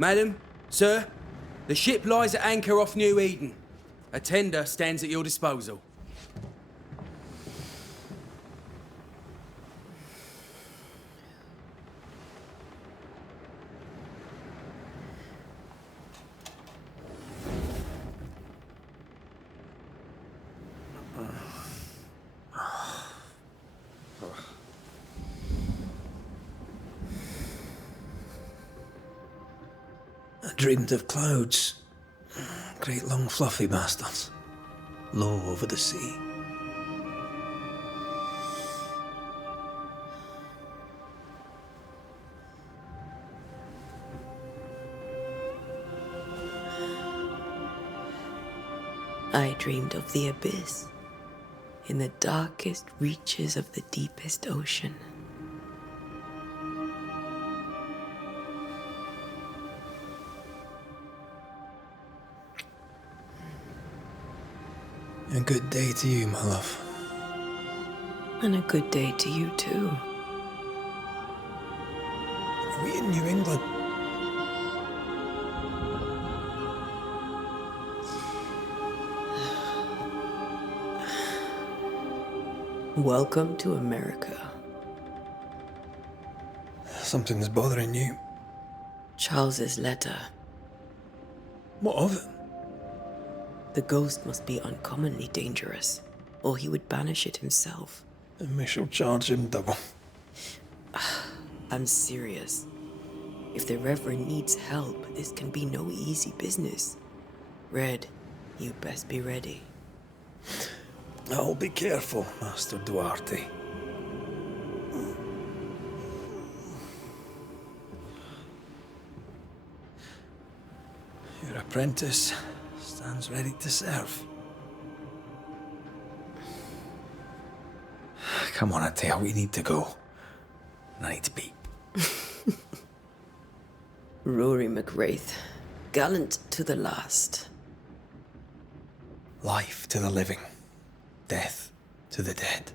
Madam, sir, the ship lies at anchor off New Eden. A tender stands at your disposal. I dreamed of clouds. Great long fluffy bastards. Low over the sea. I dreamed of the abyss, in the darkest reaches of the deepest ocean. A good day to you, my love. And a good day to you, too. Are we in New England? Welcome to America. Something's bothering you. Charles's letter. What of it? The ghost must be uncommonly dangerous, or he would banish it himself. And we shall charge him double. I'm serious. If the Reverend needs help, this can be no easy business. Red, you best be ready. I'll be careful, Master Duarte. Your apprentice stands ready to serve. Come on, Antea, we need to go. I need to be. Rory McWraith, gallant to the last. Life to the living, death to the dead.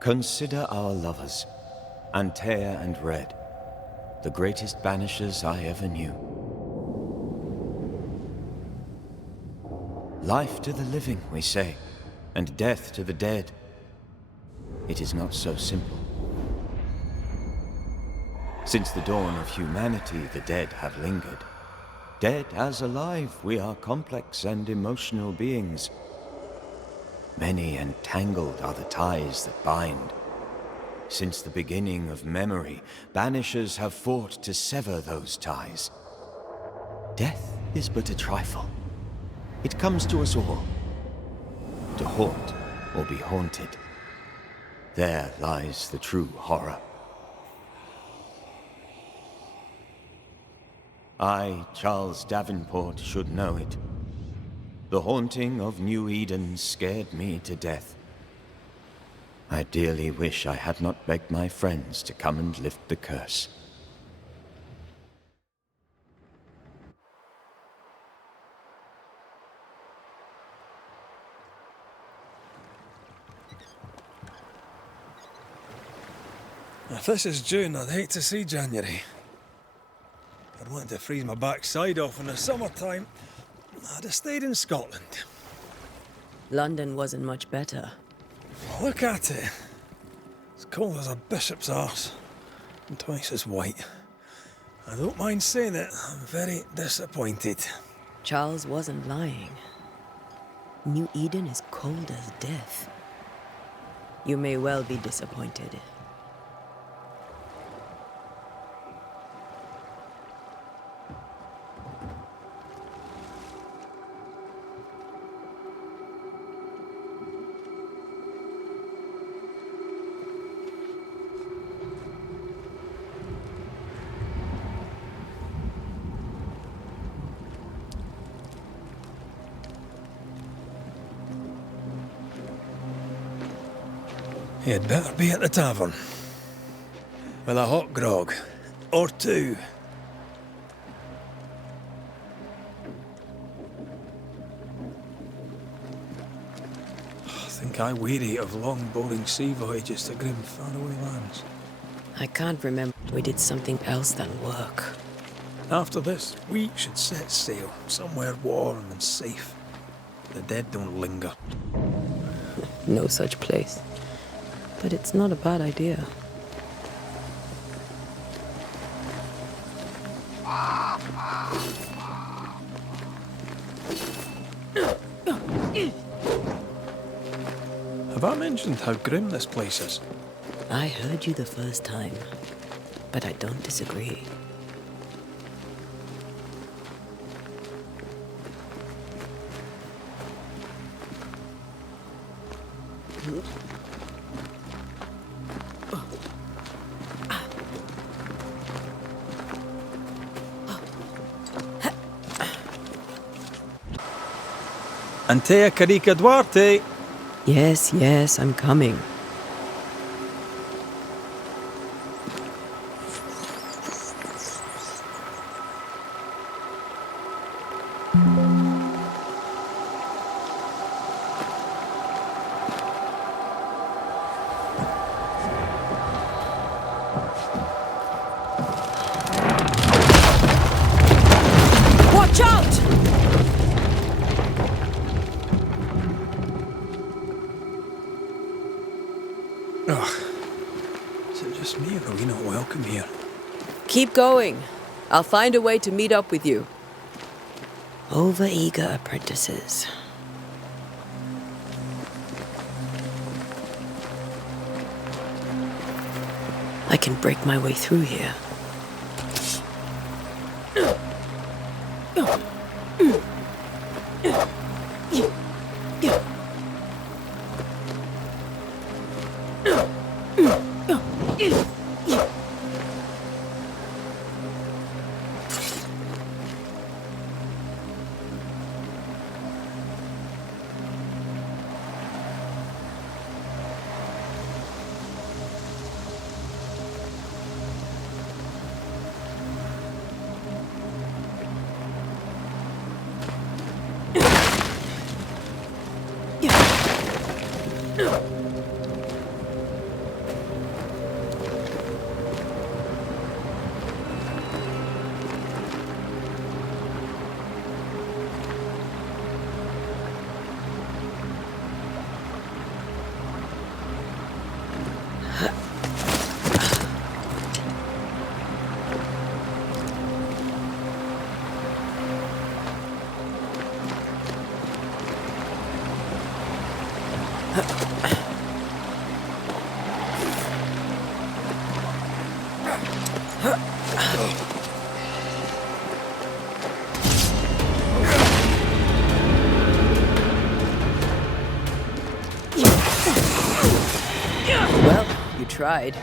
Consider our lovers, Antea and Red, the greatest banishers I ever knew. Life to the living, we say, and death to the dead. It is not so simple. Since the dawn of humanity, the dead have lingered. Dead as alive, we are complex and emotional beings. Many and tangled are the ties that bind. Since the beginning of memory, banishers have fought to sever those ties. Death is but a trifle. It comes to us all. To haunt or be haunted. There lies the true horror. I, Charles Davenport, should know it. The haunting of New Eden scared me to death. I dearly wish I had not begged my friends to come and lift the curse. If this is June, I'd hate to see January. I'd want to freeze my backside off in the summertime. I'd have stayed in Scotland. London wasn't much better. Look at it. As cold as a bishop's arse. And twice as white. I don't mind saying it, I'm very disappointed. Charles wasn't lying. New Eden is cold as death. You may well be disappointed. You'd better be at the tavern. With a hot grog. Or two. I think I weary of long, boring sea voyages to grim, faraway lands. I can't remember. We did something else than work. After this, we should set sail somewhere warm and safe. The dead don't linger. No such place. But it's not a bad idea. Have I mentioned how grim this place is? I heard you the first time, but I don't disagree. Antea Carica Duarte! Yes, yes, I'm coming. Watch out! Is it just me or are we not welcome here? Keep going. I'll find a way to meet up with you. Overeager apprentices. I can break my way through here. Well, you tried.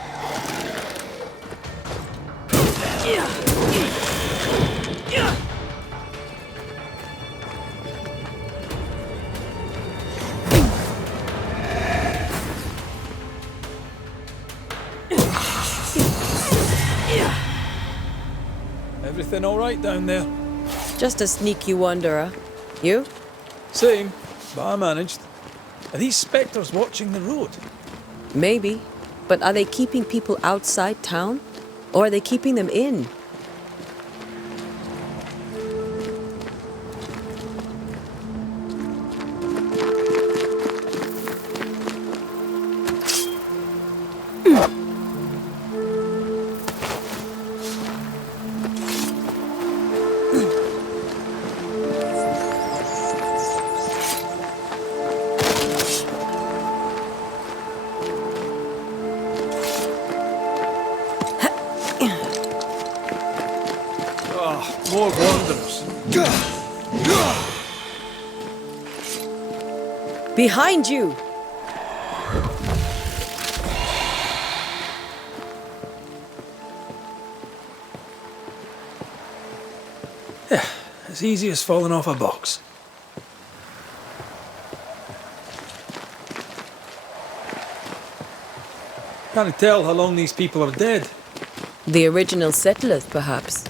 Everything all right down there? Just a sneaky wanderer. You? Same, but I managed. Are these spectres watching the road? Maybe. But are they keeping people outside town? Or are they keeping them in? More wanderers. Behind you! As easy as falling off a box. Can't tell how long these people are dead. The original settlers, perhaps.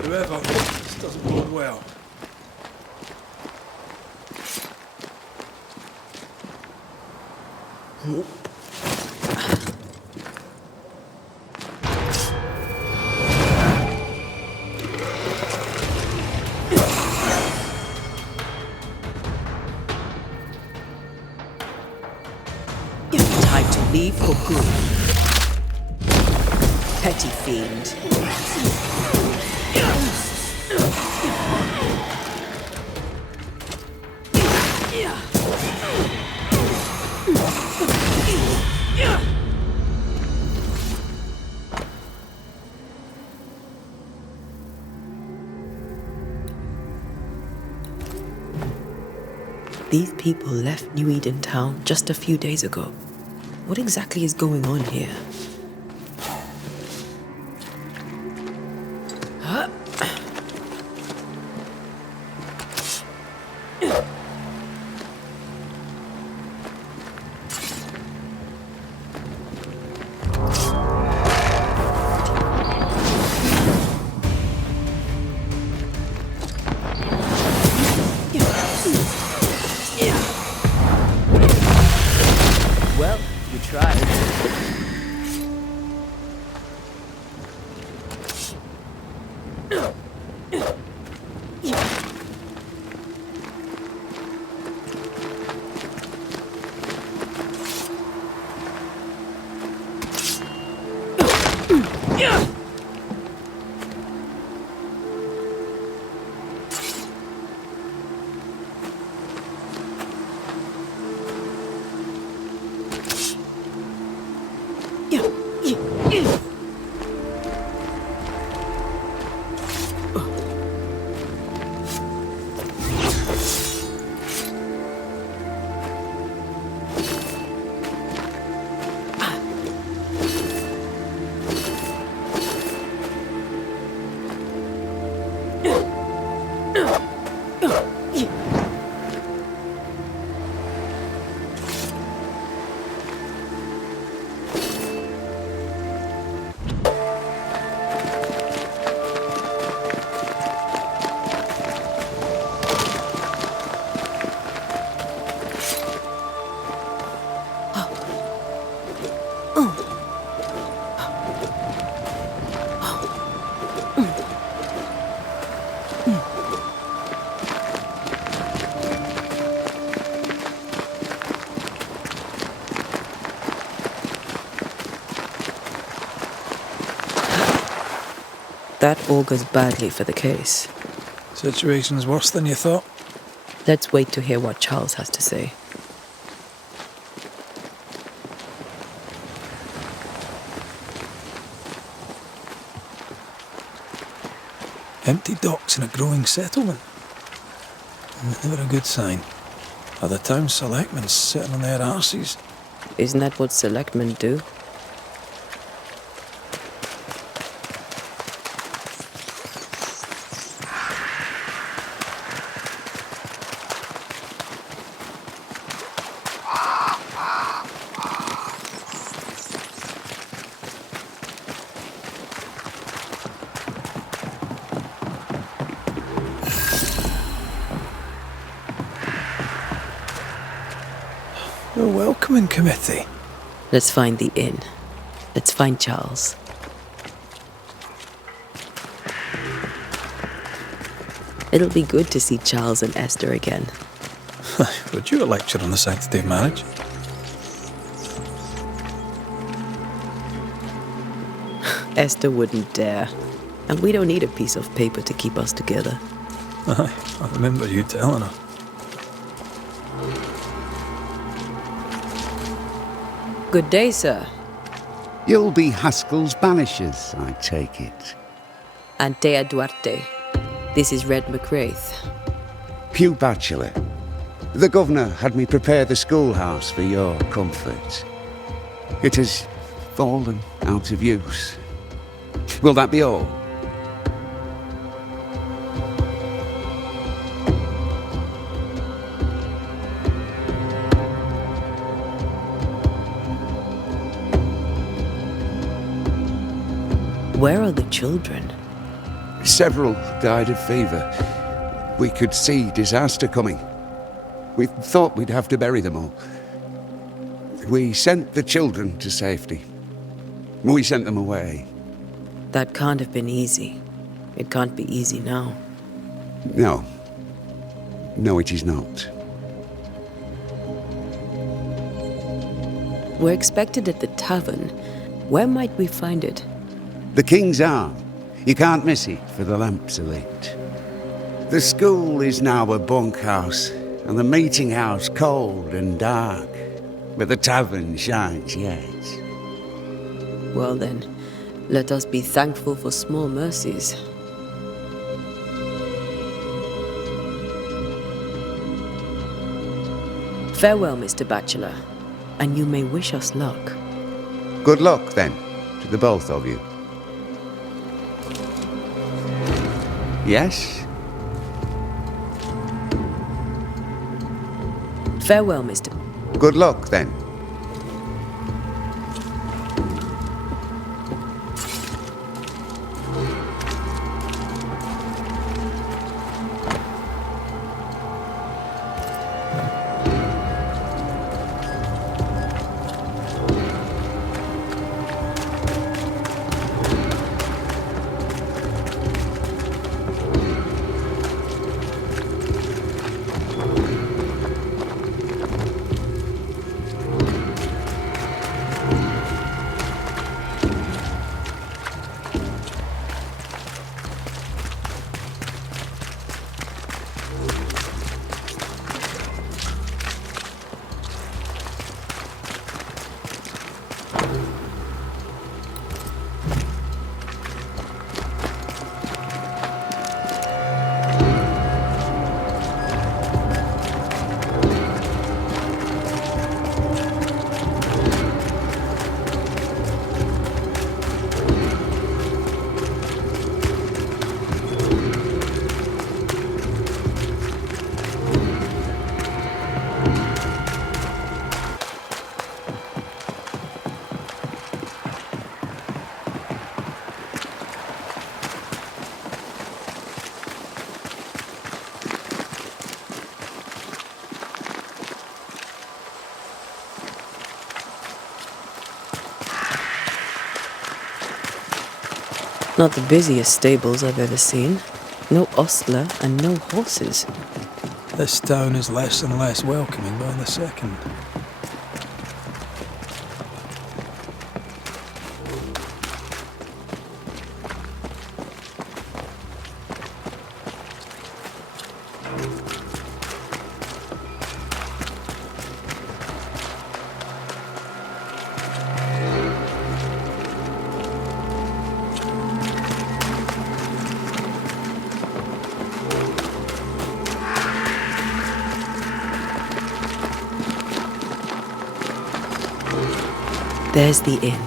Whoever, this doesn't bode well. leave for good. Petty fiend. These people left New Eden Town just a few days ago. What exactly is going on here? Well, you tried. That augurs badly for the case. Situation's worse than you thought. Let's wait to hear what Charles has to say. Empty docks in a growing settlement. Never a good sign. Are the town selectmen sitting on their arses? Isn't that what selectmen do? A welcoming committee. Let's find the inn. Let's find Charles. It'll be good to see Charles and Esther again. Would you a lecture on the sanctity of marriage? Esther wouldn't dare. And we don't need a piece of paper to keep us together. Aye, I remember you telling her. Good day, sir. You'll be Haskell's Banishers, I take it. Antea Duarte. This is Red McWraith. Pew Bachelor. The governor had me prepare the schoolhouse for your comfort. It has fallen out of use. Will that be all? Where are the children? Several died of fever. We could see disaster coming. We thought we'd have to bury them all. We sent the children to safety. We sent them away. That can't have been easy. It can't be easy now. No. No, it is not. We're expected at the tavern. Where might we find it? The King's Arm. You can't miss it, for the lamps are lit. The school is now a bunkhouse, and the meeting house cold and dark. But the tavern shines yet. Well then, let us be thankful for small mercies. Farewell, Mr. Bachelor, and you may wish us luck. Good luck, then, to the both of you. Yes? Farewell, Mr. Good luck, then. Not the busiest stables I've ever seen. No ostler and no horses. This town is less and less welcoming by the second. There's the inn.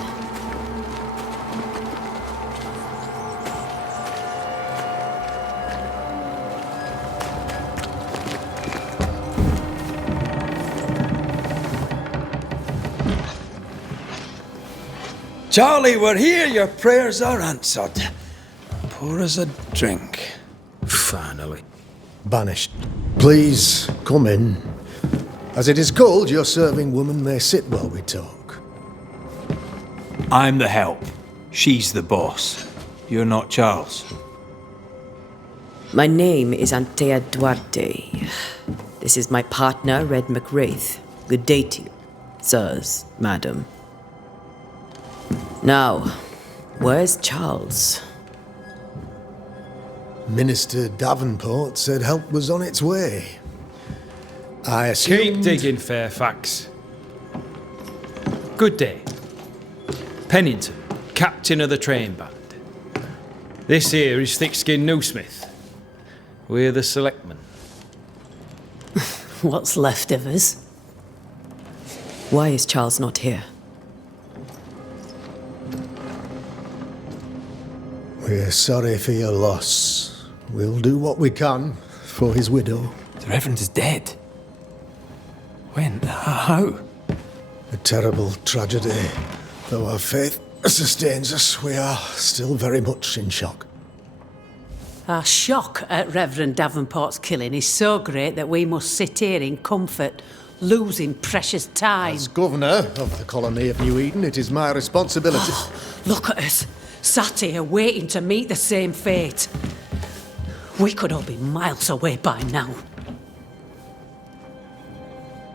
Charlie, we're here. Your prayers are answered. Pour us a drink. Finally. Banished. Please, come in. As it is called, your serving woman may sit while we talk. I'm the help. She's the boss. You're not Charles. My name is Antea Duarte. This is my partner, Red McWraith. Good day to you, sirs, madam. Now, where's Charles? Minister Davenport said help was on its way. I assumed... Keep digging, Fairfax. Good day. Pennington, captain of the train band. This here is Thick-Skinned Newsmith. We're the selectmen. What's left of us? Why is Charles not here? We're sorry for your loss. We'll do what we can for his widow. The Reverend is dead. When? How? A terrible tragedy. Though our faith sustains us, we are still very much in shock. Our shock at Reverend Davenport's killing is so great that we must sit here in comfort, losing precious time. As governor of the colony of New Eden, it is my responsibility... Look at us, sat here waiting to meet the same fate. We could all be miles away by now.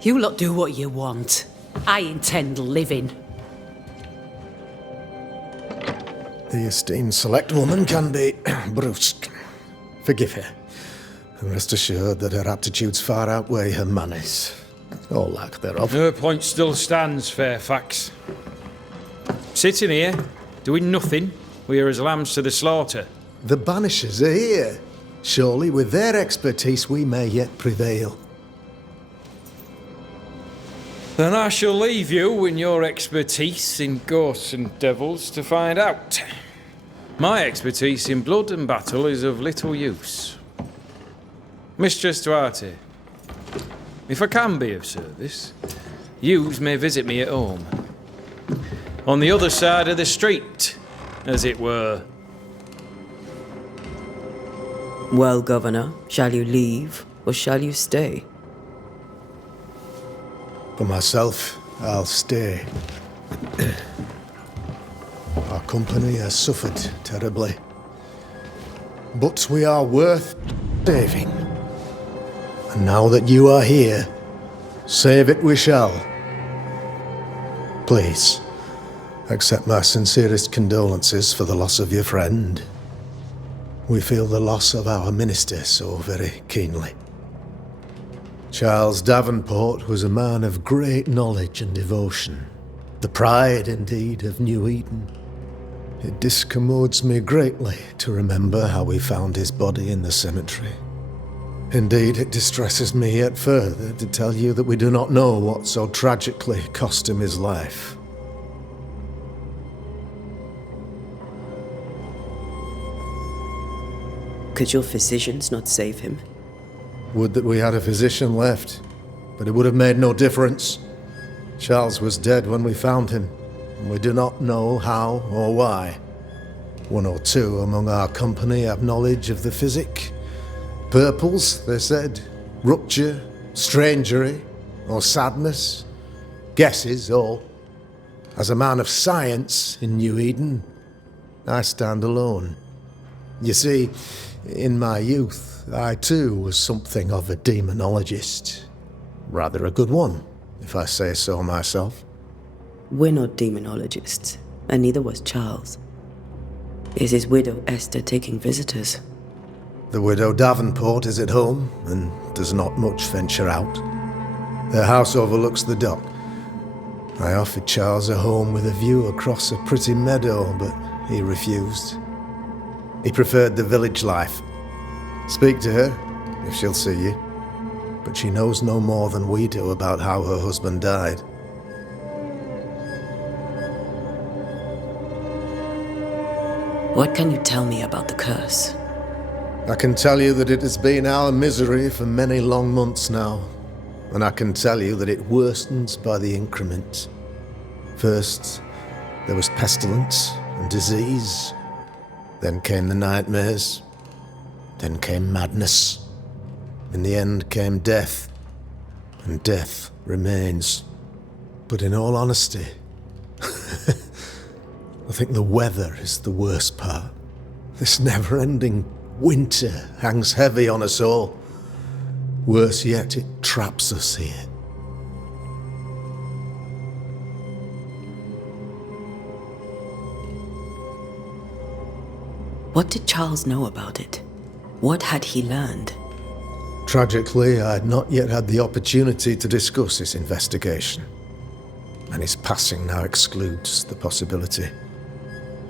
You lot do what you want. I intend living. The esteemed select woman can be brusque. Forgive her, and rest assured that her aptitudes far outweigh her manners, or lack thereof. Her point still stands, Fairfax. Sitting here, doing nothing, we're as lambs to the slaughter. The Banishers are here. Surely with their expertise we may yet prevail. Then I shall leave you and your expertise in ghosts and devils to find out. My expertise in blood and battle is of little use. Mistress Duarte, if I can be of service, yous may visit me at home. On the other side of the street, as it were. Well, Governor, shall you leave or shall you stay? For myself, I'll stay. Our company has suffered terribly. But we are worth saving. And now that you are here, save it we shall. Please, accept my sincerest condolences for the loss of your friend. We feel the loss of our minister so very keenly. Charles Davenport was a man of great knowledge and devotion, the pride, indeed, of New Eden. It discommodes me greatly to remember how we found his body in the cemetery. Indeed, it distresses me yet further to tell you that we do not know what so tragically cost him his life. Could your physicians not save him? Would that we had a physician left, but it would have made no difference. Charles was dead when we found him, and we do not know how or why. One or two among our company have knowledge of the physic. Purples, they said, rupture, strangery, or sadness. Guesses, all. As a man of science in New Eden, I stand alone. You see, in my youth, I too was something of a demonologist. Rather a good one, if I say so myself. We're not demonologists, and neither was Charles. Is his widow Esther taking visitors? The widow Davenport is at home, and does not much venture out. Their house overlooks the dock. I offered Charles a home with a view across a pretty meadow, but he refused. He preferred the village life. Speak to her, if she'll see you. But she knows no more than we do about how her husband died. What can you tell me about the curse? I can tell you that it has been our misery for many long months now. And I can tell you that it worsens by the increment. First, there was pestilence and disease. Then came the nightmares. Then came madness. In the end came death. And death remains. But in all honesty, I think the weather is the worst part. This never-ending winter hangs heavy on us all. Worse yet, it traps us here. What did Charles know about it? What had he learned? Tragically, I had not yet had the opportunity to discuss his investigation, and his passing now excludes the possibility.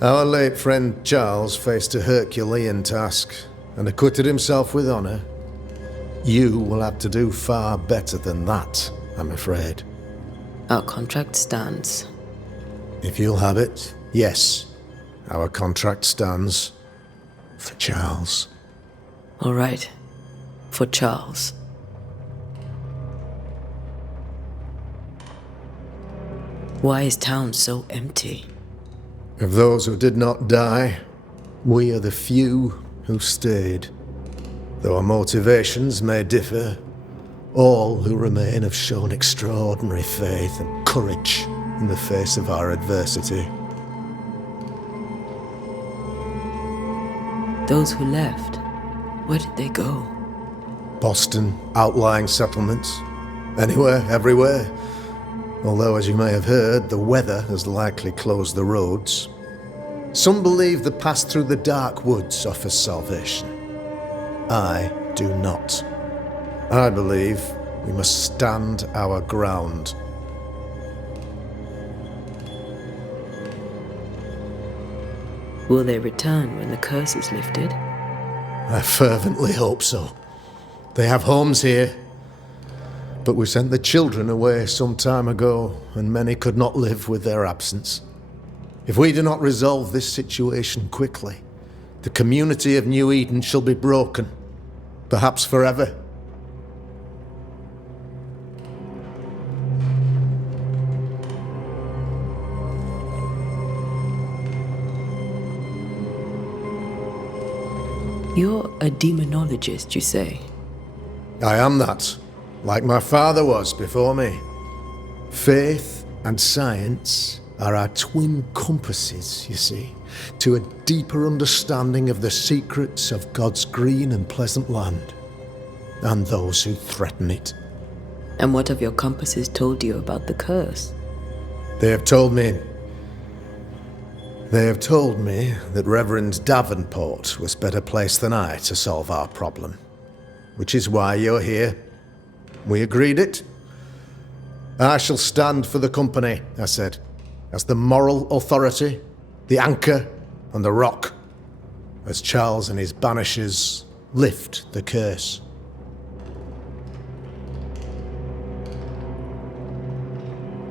Our late friend Charles faced a Herculean task and acquitted himself with honour. You will have to do far better than that, I'm afraid. Our contract stands. If you'll have it, yes, our contract stands for Charles. All right. For Charles. Why is town so empty? Of those who did not die, we are the few who stayed. Though our motivations may differ, all who remain have shown extraordinary faith and courage in the face of our adversity. Those who left, where did they go? Boston, outlying settlements. Anywhere, everywhere. although, as you may have heard, the weather has likely closed the roads. Some believe the path through the dark woods offers salvation. I do not. I believe we must stand our ground. Will they return when the curse is lifted? I fervently hope so. They have homes here, but we sent the children away some time ago, and many could not live with their absence. If we do not resolve this situation quickly, the community of New Eden shall be broken, perhaps forever. You're a demonologist, you say? I am that, like my father was before me. Faith and science are our twin compasses, you see, to a deeper understanding of the secrets of God's green and pleasant land, and those who threaten it. And what have your compasses told you about the curse? They have told me that Reverend Davenport was better placed than I to solve our problem. Which is why you're here. We agreed it. I shall stand for the company, I said, as the moral authority, the anchor, and the rock, as Charles and his Banishers lift the curse.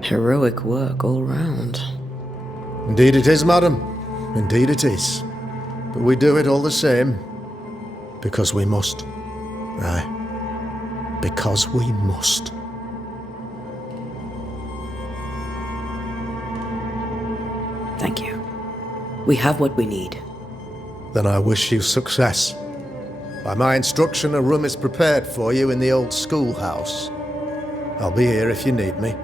Heroic work all round. Indeed it is, madam. Indeed it is. But we do it all the same. Because we must. Aye. Because we must. Thank you. We have what we need. Then I wish you success. By my instruction, a room is prepared for you in the old schoolhouse. I'll be here if you need me.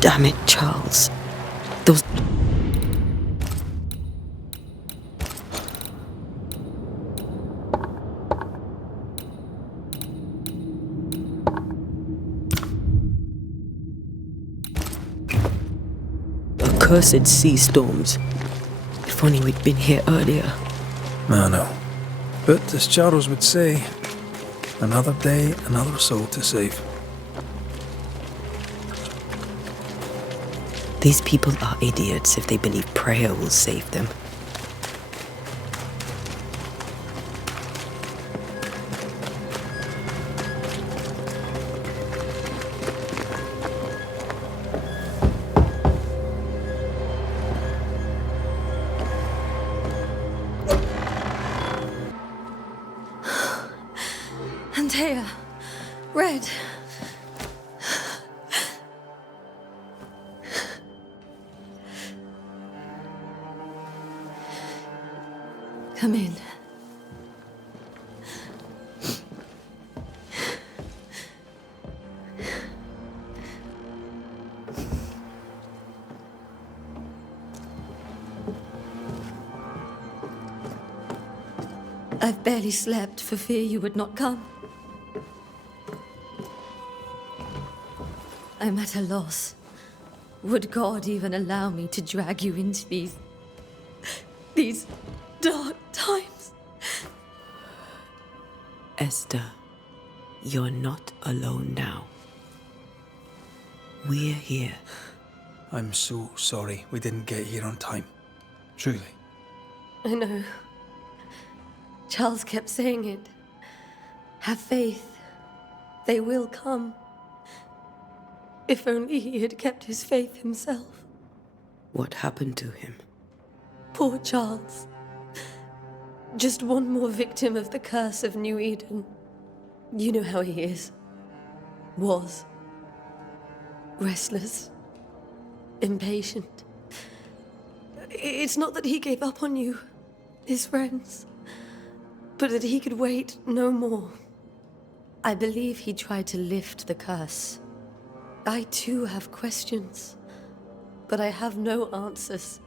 Damn it, Charles. Those... Accursed sea storms. If only we'd been here earlier. I know. But as Charles would say, another day, another soul to save. These people are idiots if they believe prayer will save them. Antea, Red. Come in. I've barely slept for fear you would not come. I'm at a loss. Would God even allow me to drag you into these dark times? Esther, you're not alone now. We're here. I'm so sorry we didn't get here on time. Truly. I know. Charles kept saying it. Have faith. They will come. If only he had kept his faith himself. What happened to him? Poor Charles. Just one more victim of the curse of New Eden. You know how he is. Was. Restless. Impatient. It's not that he gave up on you, his friends, but that he could wait no more. I believe he tried to lift the curse. I too have questions, but I have no answers.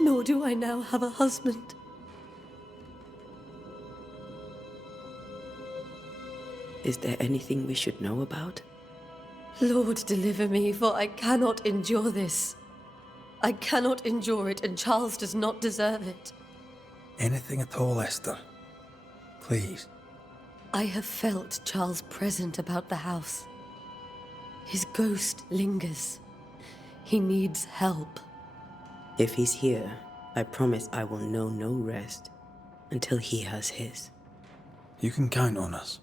Nor do I now have a husband. Is there anything we should know about? Lord, deliver me, for I cannot endure this. I cannot endure it, and Charles does not deserve it. Anything at all, Esther. Please. I have felt Charles present about the house. His ghost lingers. He needs help. If he's here, I promise I will know no rest until he has his. You can count on us.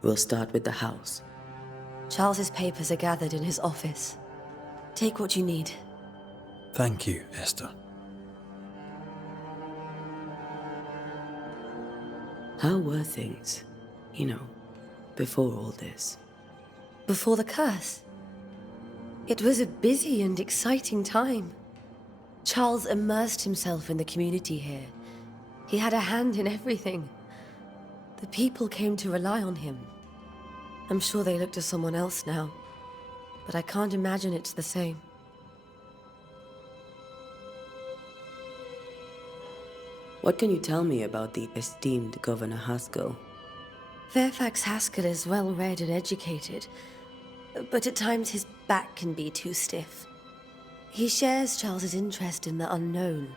We'll start with the house. Charles's papers are gathered in his office. Take what you need. Thank you, Esther. How were things, before all this? Before the curse? It was a busy and exciting time. Charles immersed himself in the community here. He had a hand in everything. The people came to rely on him. I'm sure they look to someone else now, but I can't imagine it's the same. What can you tell me about the esteemed Governor Haskell? Fairfax Haskell is well-read and educated, but at times his back can be too stiff. He shares Charles's interest in the unknown,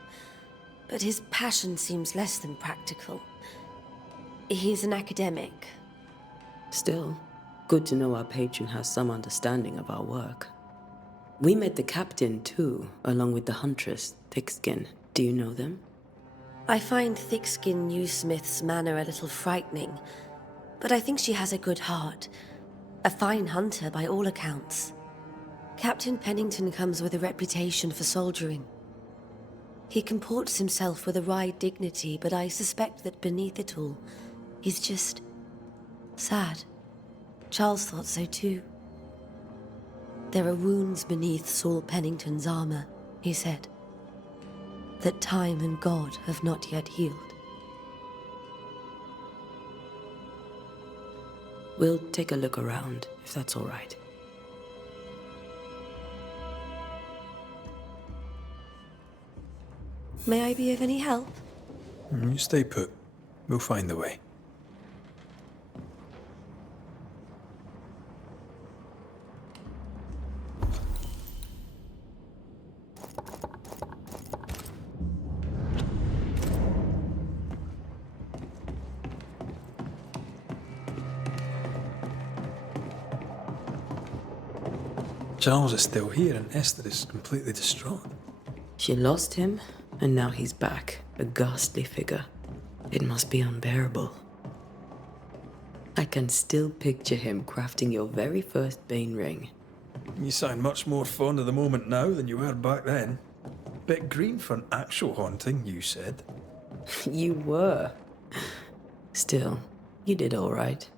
but his passion seems less than practical. He's an academic. Still, good to know our patron has some understanding of our work. We met the captain, too, along with the huntress, Thickskin. Do you know them? I find Thickskin Newsmith's manner a little frightening, but I think she has a good heart. A fine hunter by all accounts. Captain Pennington comes with a reputation for soldiering. He comports himself with a wry dignity, but I suspect that beneath it all, he's just sad. Charles thought so too. There are wounds beneath Saul Pennington's armor, he said, that time and God have not yet healed. We'll take a look around, if that's all right. May I be of any help? You stay put. We'll find the way. Charles is still here and Esther is completely distraught. She lost him, and now he's back, a ghastly figure. It must be unbearable. I can still picture him crafting your very first Bane ring. You sound much more fond of the moment now than you were back then. Bit green for an actual haunting, you said. You were. Still, you did all right.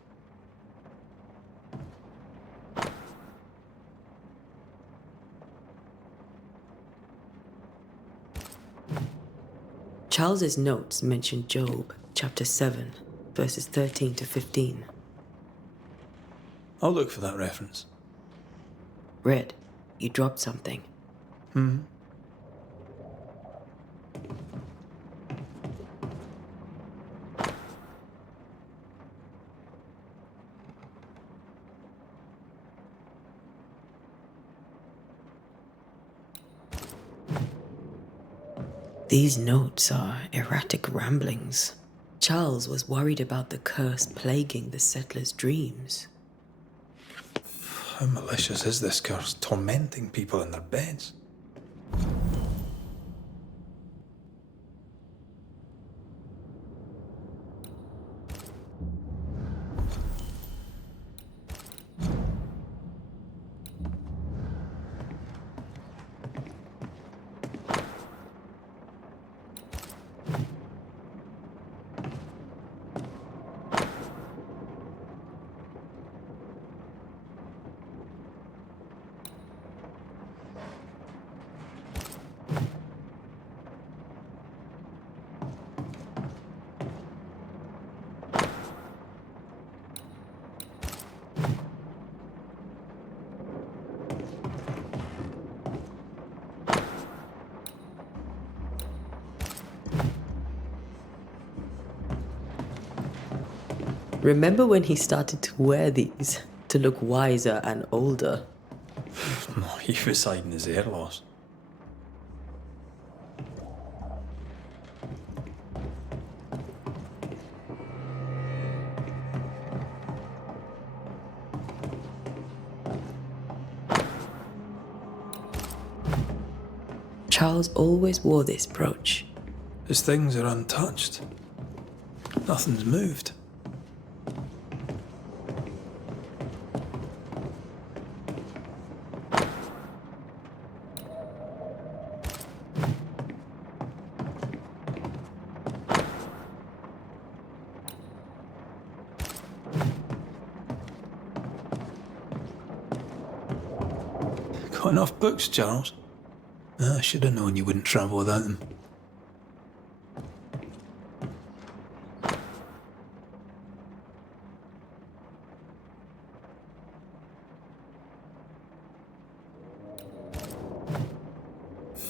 Charles's notes mention Job, chapter 7, verses 13 to 15. I'll look for that reference. Red, you dropped something. These notes are erratic ramblings. Charles was worried about the curse plaguing the settlers' dreams. How malicious is this curse, tormenting people in their beds? Remember when he started to wear these to look wiser and older? He was hiding his hair loss. Charles always wore this brooch. His things are untouched. Nothing's moved. Got enough books, Charles? I should have known you wouldn't travel without them.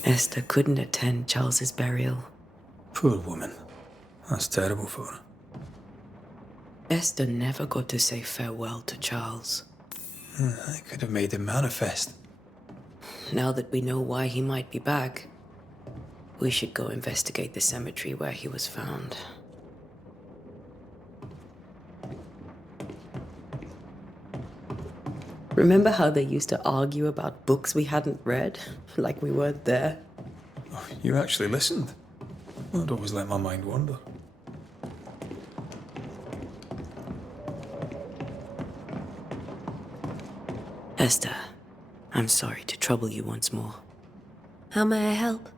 Esther couldn't attend Charles's burial. Poor woman. That's terrible for her. Esther never got to say farewell to Charles. I could have made him manifest. Now that we know why he might be back, we should go investigate the cemetery where he was found. Remember how they used to argue about books we hadn't read? Like we weren't there? Oh, you actually listened. I'd always let my mind wander. Esther, I'm sorry to trouble you once more. How may I help?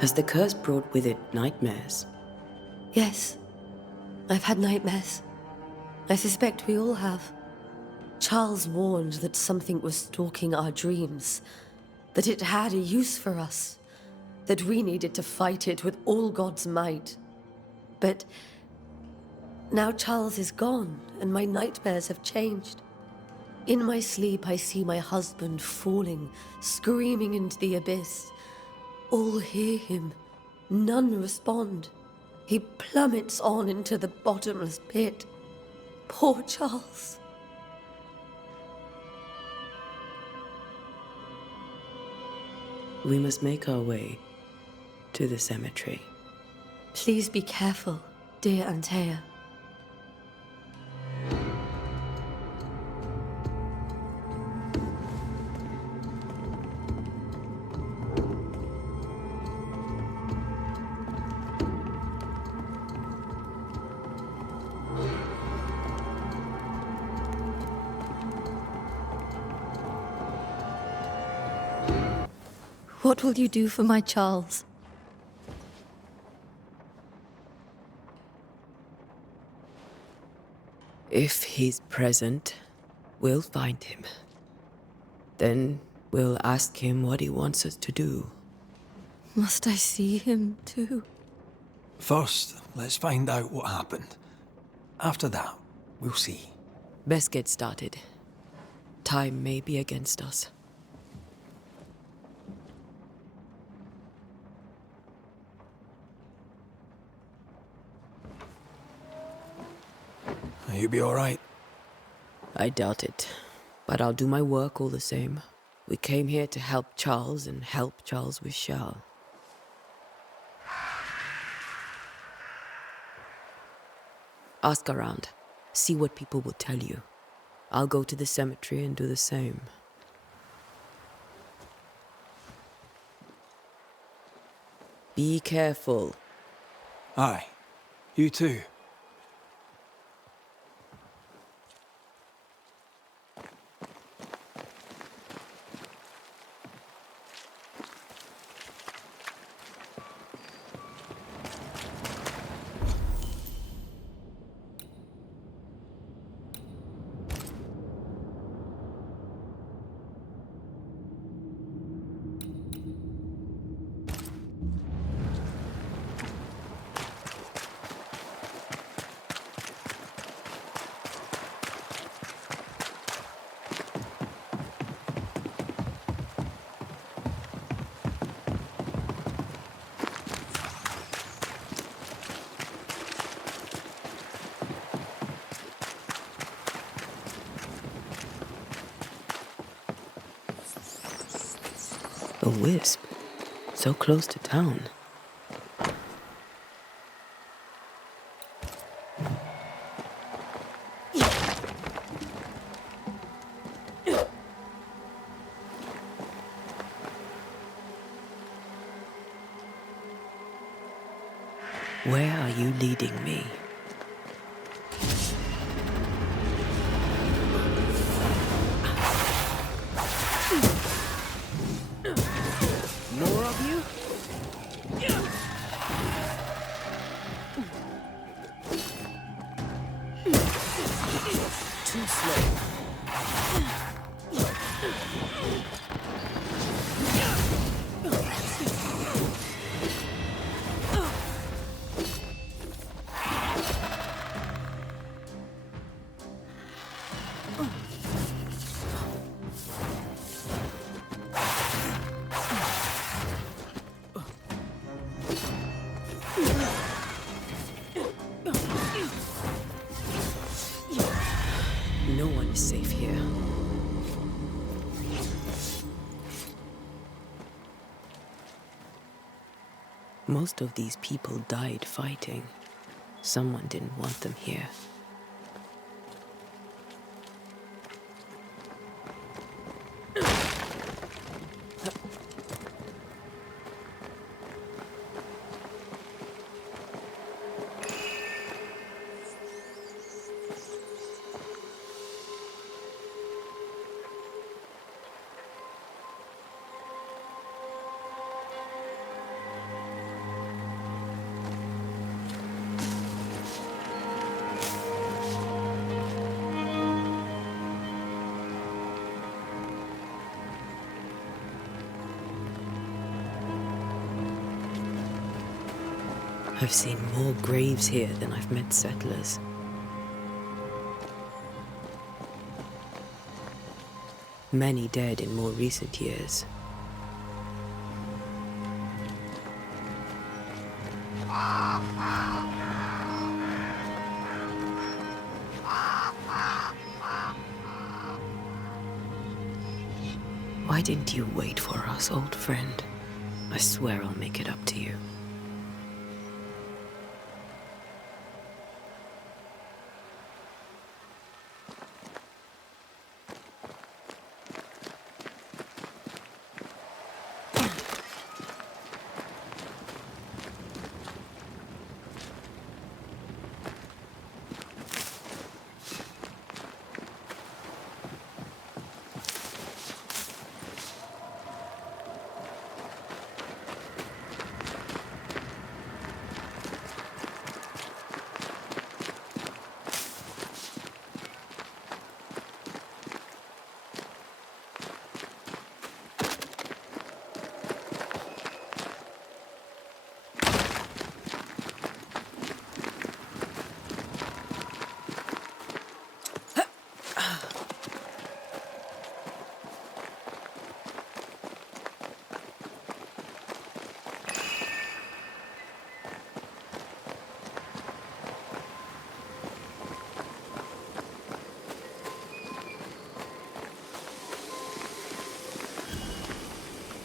Has the curse brought with it nightmares? Yes. I've had nightmares. I suspect we all have. Charles warned that something was stalking our dreams, that it had a use for us, that we needed to fight it with all God's might. But now Charles is gone, and my nightmares have changed. In my sleep, I see my husband falling, screaming into the abyss. All hear him. None respond. He plummets on into the bottomless pit. Poor Charles. We must make our way to the cemetery. Please be careful, dear Antea. What will you do for my Charles? If he's present, we'll find him. Then we'll ask him what he wants us to do. Must I see him too? First, let's find out what happened. After that, we'll see. Best get started. Time may be against us. You'll be all right. I doubt it, but I'll do my work all the same. We came here to help Charles and help Charles with Charles. Ask around. See what people will tell you. I'll go to the cemetery and do the same. Be careful. Aye. You too. wisp, so close to town. Where are you leading me? More of you? Too slow. No one is safe here. Most of these people died fighting. Someone didn't want them here. I've seen more graves here than I've met settlers. Many dead in more recent years. Why didn't you wait for us, old friend? I swear I'll make it up to you.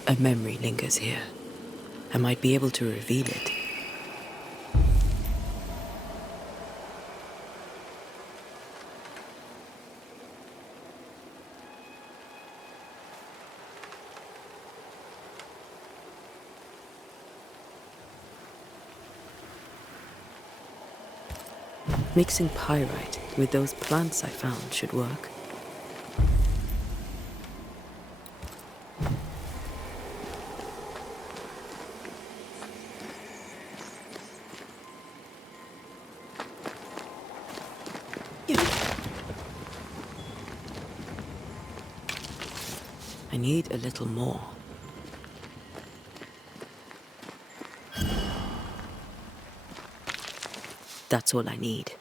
A memory lingers here. I might be able to reveal it. Mixing pyrite with those plants I found should work. I need a little more. That's all I need.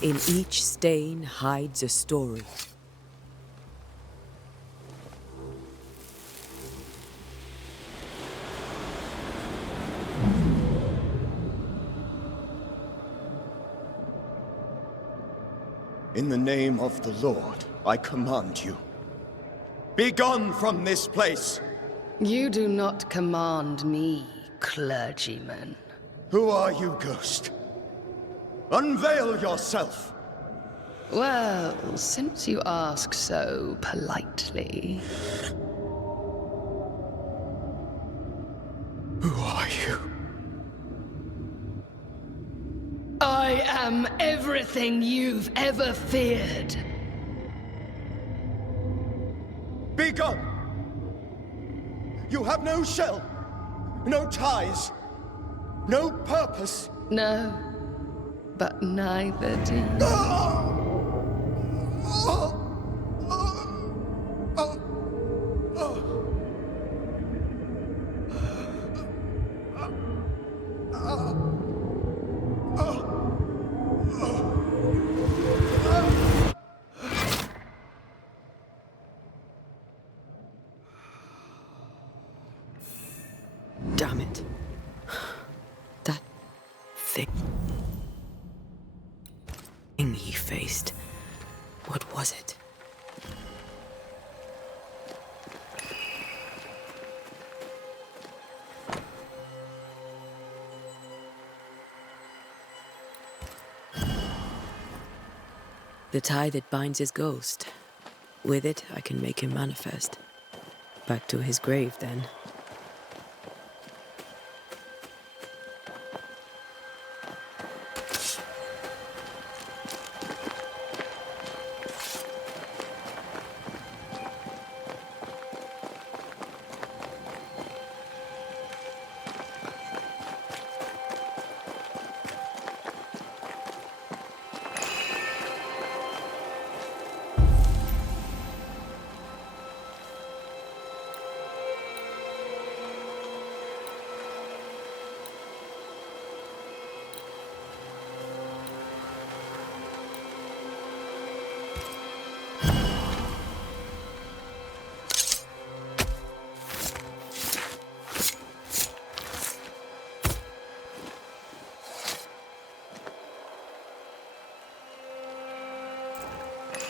In each stain hides a story. In the name of the Lord, I command you. Be gone from this place! You do not command me, clergyman. Who are you, ghost? Unveil yourself! Well, since you ask so politely... Who are you? I am everything you've ever feared. Be gone! You have no shell, no ties, no purpose. No, but neither do you. Damn it. That thing he faced. What was it? The tie that binds his ghost. With it, I can make him manifest. Back to his grave, then.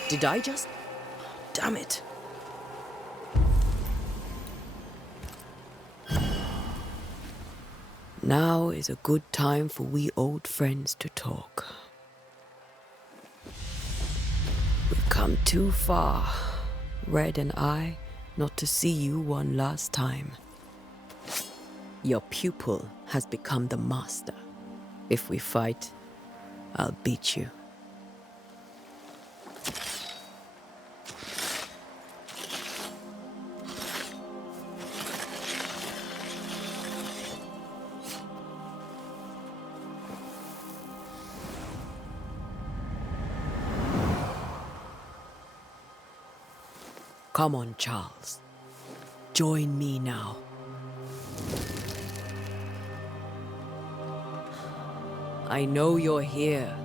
Did I just... Damn it. Now is a good time for we old friends to talk. We've come too far, Red and I, not to see you one last time. Your pupil has become the master. If we fight, I'll beat you. Come on, Charles. Join me now. I know you're here.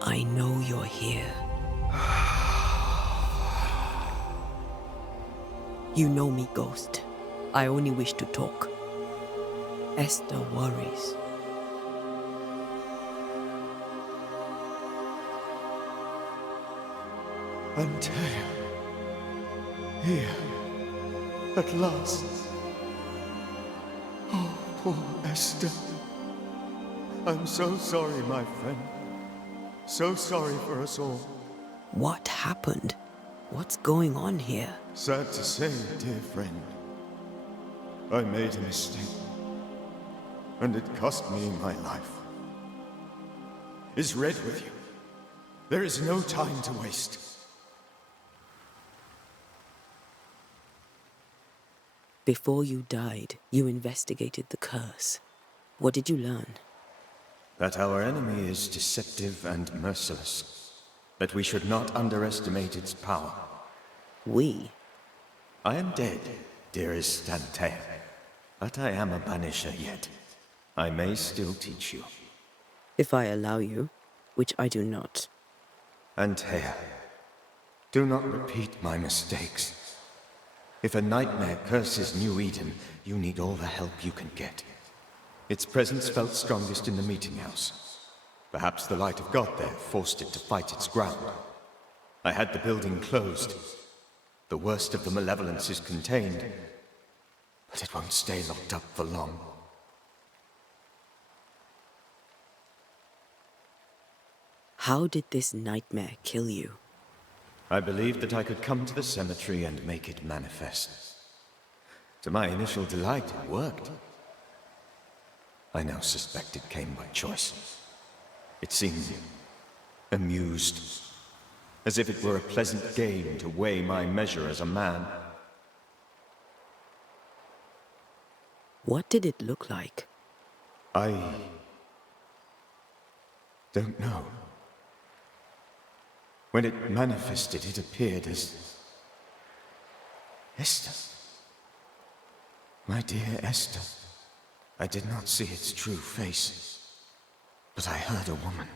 I know you're here. You know me, Ghost. I only wish to talk. Esther worries. Antea. Here. At last. Oh, poor Esther. I'm so sorry, my friend. So sorry for us all. What happened? What's going on here? Sad to say, dear friend. I made a mistake. And it cost me my life. Is Red with you? There is no time to waste. Before you died, you investigated the curse. What did you learn? That our enemy is deceptive and merciless. That we should not underestimate its power. We? I am dead, dearest Antea. But I am a Banisher yet. I may still teach you. If I allow you, which I do not. Antea, do not repeat my mistakes. If a nightmare curses New Eden, you need all the help you can get. Its presence felt strongest in the meeting house. Perhaps the light of God there forced it to fight its ground. I had the building closed. The worst of the malevolence is contained, but it won't stay locked up for long. How did this nightmare kill you? I believed that I could come to the cemetery and make it manifest. To my initial delight, it worked. I now suspect it came by choice. It seemed amused, as if it were a pleasant game to weigh my measure as a man. What did it look like? I don't know. When it manifested, it appeared as Esther. My dear Esther. I did not see its true face, but I heard a woman.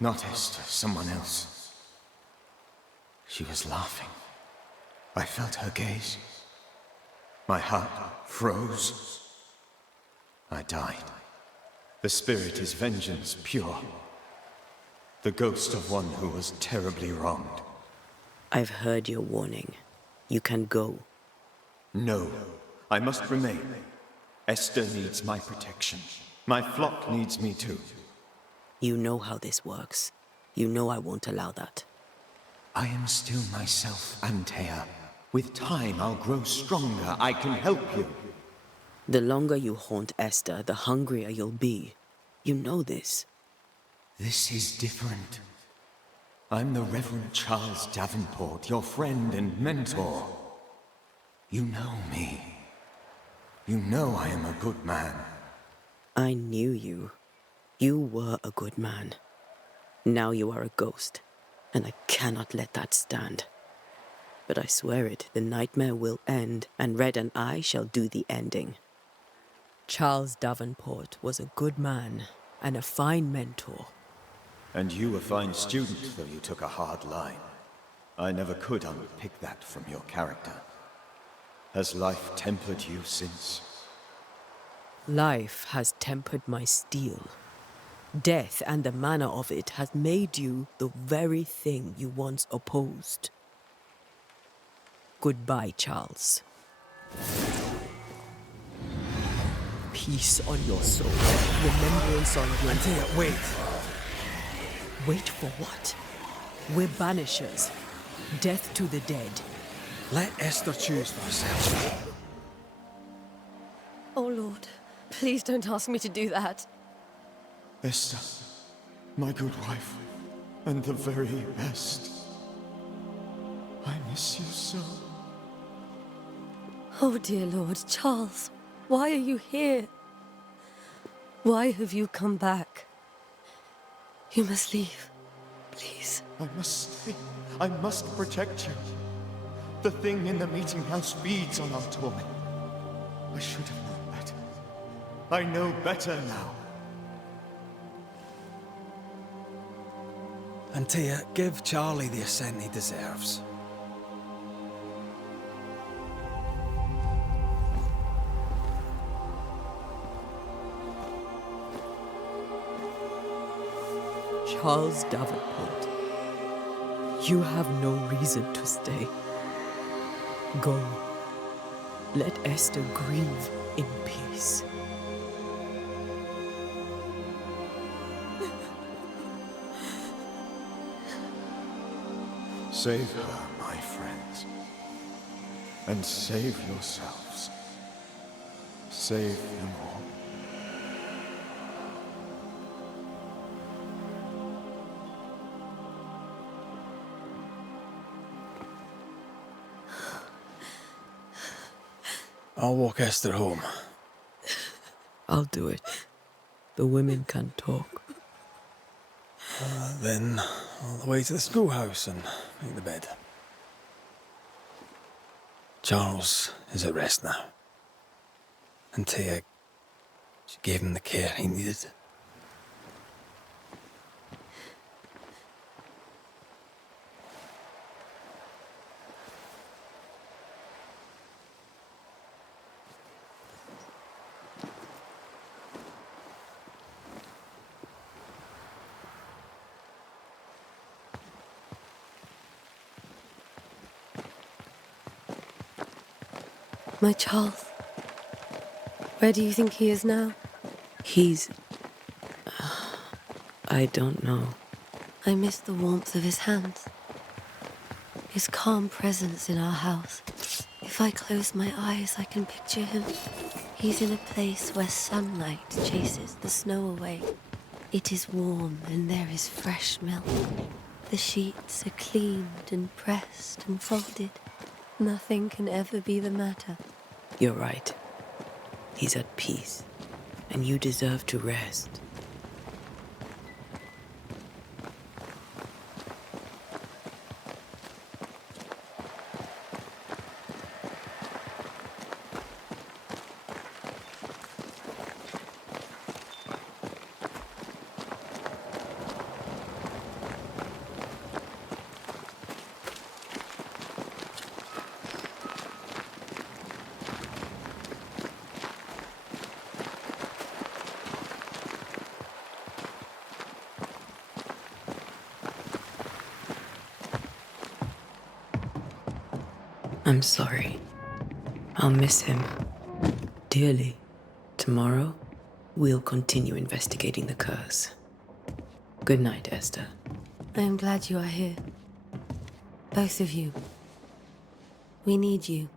Not Esther, someone else. She was laughing. I felt her gaze. My heart froze. I died. The spirit is vengeance pure. The ghost of one who was terribly wronged. I've heard your warning. You can go. No, I must remain. Esther needs my protection. My flock needs me too. You know how this works. You know I won't allow that. I am still myself, Antea. With time, I'll grow stronger. I can help you. The longer you haunt Esther, the hungrier you'll be. You know this. This is different. I'm the Reverend Charles Davenport, your friend and mentor. You know me. You know I am a good man. I knew you. You were a good man. Now you are a ghost, and I cannot let that stand. But I swear it, the nightmare will end, and Red and I shall do the ending. Charles Davenport was a good man and a fine mentor. And you a fine student, though you took a hard line. I never could unpick that from your character. Has life tempered you since? Life has tempered my steel. Death and the manner of it has made you the very thing you once opposed. Goodbye, Charles. Peace on your soul. Remembrance on your... Antea, wait. Wait for what? We're Banishers. Death to the dead. Let Esther choose for herself. Oh, Lord. Please don't ask me to do that. Esther, my good wife, and the very best. I miss you so. Oh, dear Lord, Charles, why are you here? Why have you come back? You must leave, please. I must stay. I must protect you. The thing in the meeting house feeds on our torment. I should have known better. I know better now. Antea, give Charlie the ascent he deserves. Charles Davenport. You have no reason to stay. Go. Let Esther grieve in peace. Save her, my friends. And save yourselves. Save them all. I'll walk Esther home. I'll do it. The women can talk. Then all the way to the schoolhouse and make the bed. Charles is at rest now. Antea, she gave him the care he needed. My Charles. Where do you think he is now? He's... I don't know. I miss the warmth of his hands. His calm presence in our house. If I close my eyes, I can picture him. He's in a place where sunlight chases the snow away. It is warm and there is fresh milk. The sheets are cleaned and pressed and folded. Nothing can ever be the matter. You're right. He's at peace, and you deserve to rest. I'm sorry. I'll miss him dearly. Tomorrow, we'll continue investigating the curse. Good night, Esther. I am glad you are here. Both of you. We need you.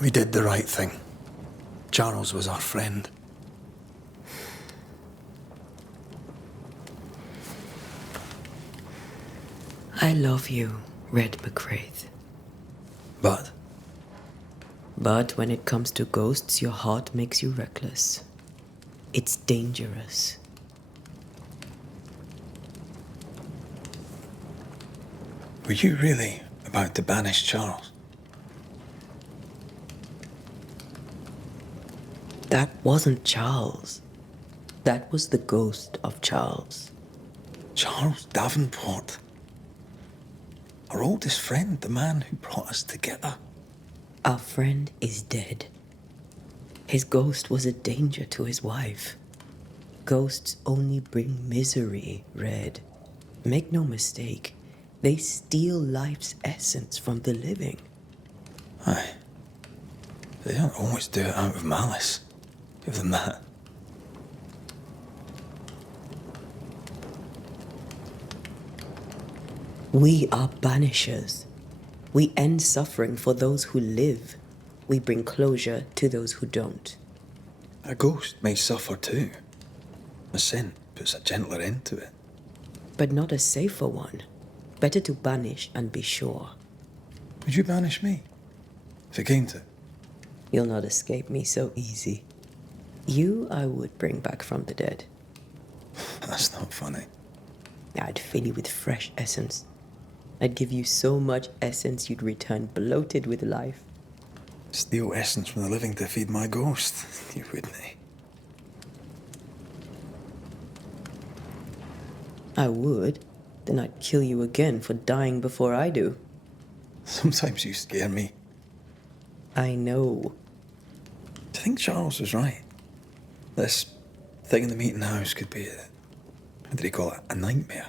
We did the right thing. Charles was our friend. I love you, Red McCraith. But when it comes to ghosts, your heart makes you reckless. It's dangerous. were you really about to banish Charles? That wasn't Charles. That was the ghost of Charles. Charles Davenport. Our oldest friend, the man who brought us together. Our friend is dead. His ghost was a danger to his wife. Ghosts only bring misery, Red. Make no mistake, they steal life's essence from the living. Aye. They don't always do it out of malice. Give them that. We are banishers. We end suffering for those who live. We bring closure to those who don't. A ghost may suffer too. A sin puts a gentler end to it. But not a safer one. Better to banish and be sure. Would you banish me? If it came to it? You'll not escape me so easy. You I would bring back from the dead. That's not funny. I'd fill you with fresh essence. I'd give you so much essence you'd return bloated with life. Steal essence from the living to feed my ghost. You wouldn't. I would. Then I'd kill you again for dying before I do. Sometimes you scare me. I know. Do you think Charles was right? This thing in the meeting house could be what did he call it? A nightmare?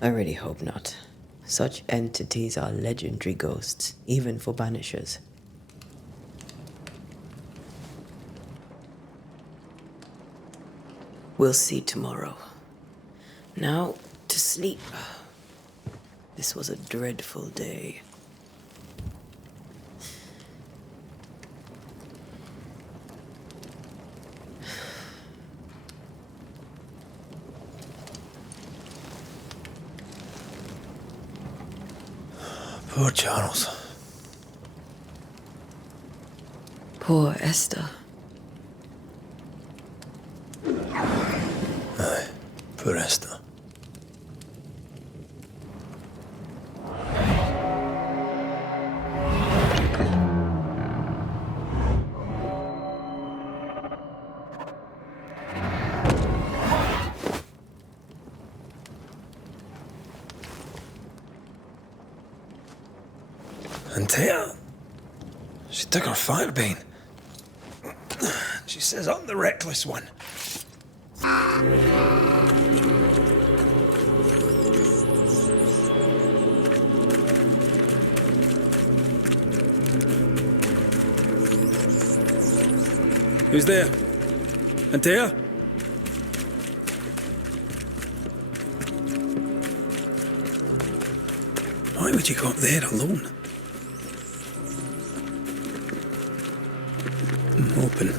I really hope not. Such entities are legendary ghosts, even for banishers. We'll see tomorrow. Now, to sleep. This was a dreadful day. Poor Charles. Poor Esther. Aye, poor Esther. Antea, she took her firebane. She says I'm the reckless one. Who's there? Antea? Why would you go up there alone? Open.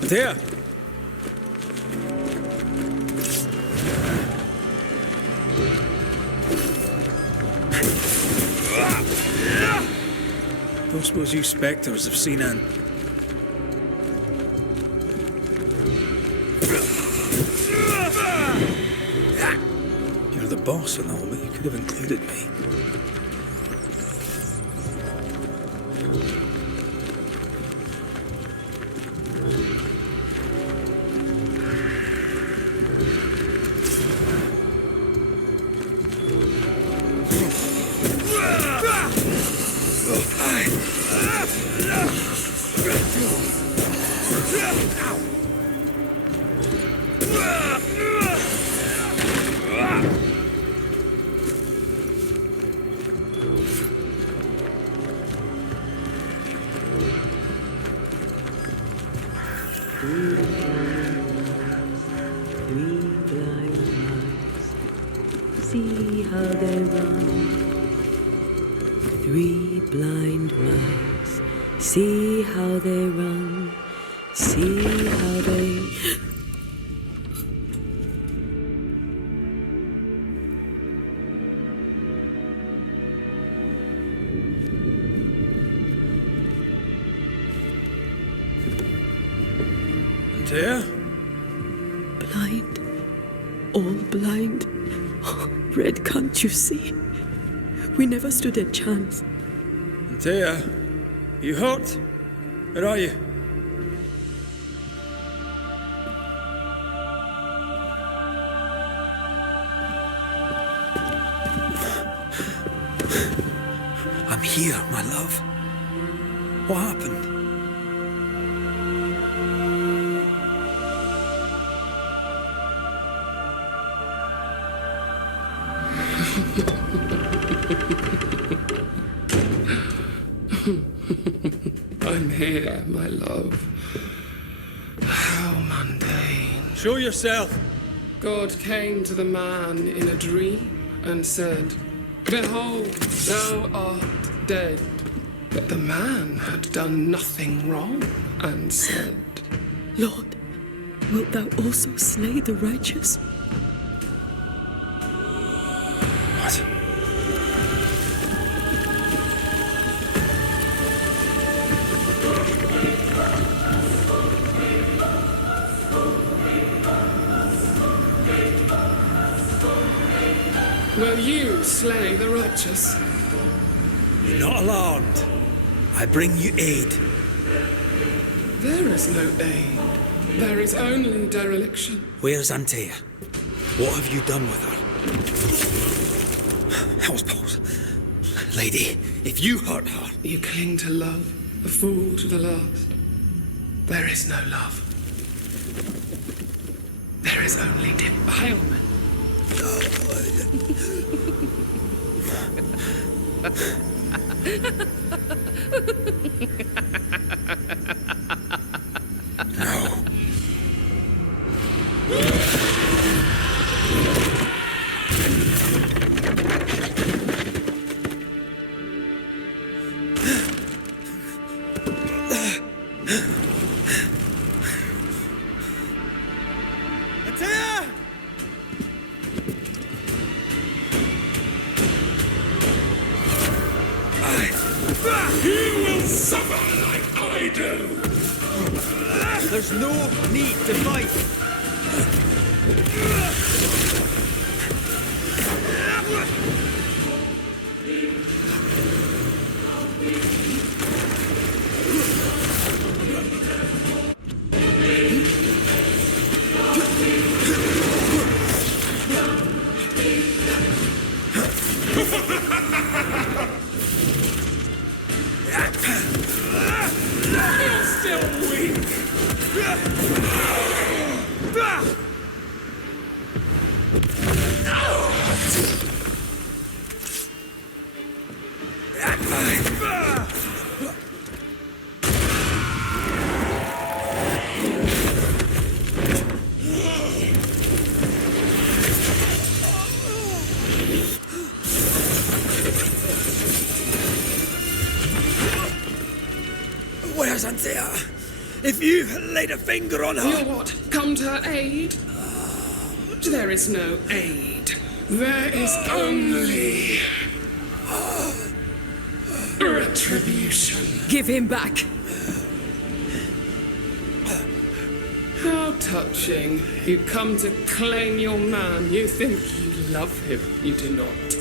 There! Don't suppose you spectres have seen Anne? You're the boss and all, but you could have included me. See how they run. 3 blind mice. See how they run. See how they... There? Blind. All blind. Red, can't you see? We never stood a chance. Antea, you hurt? Where are you? here, my love? What happened? I'm here, my love. How mundane. Show yourself! God came to the man in a dream and said, "Behold, thou art dead." But the man had done nothing wrong and said, Lord, wilt thou also slay the righteous? What? "Will you slay the righteous?" Be not alarmed. I bring you aid. There is no aid. There is only dereliction. Where's Antea? What have you done with her? Housepose. Lady, if you hurt her... You cling to love, a fool to the last. There is no love. There is only defilement. No. Antea! You will suffer like I do! There's no need to fight. You're still weak! Where's Antea? If you laid a finger on her... You what? Come to her aid? There is no aid. There is only... retribution. Give him back. How touching. You come to claim your man. You think you love him. You do not.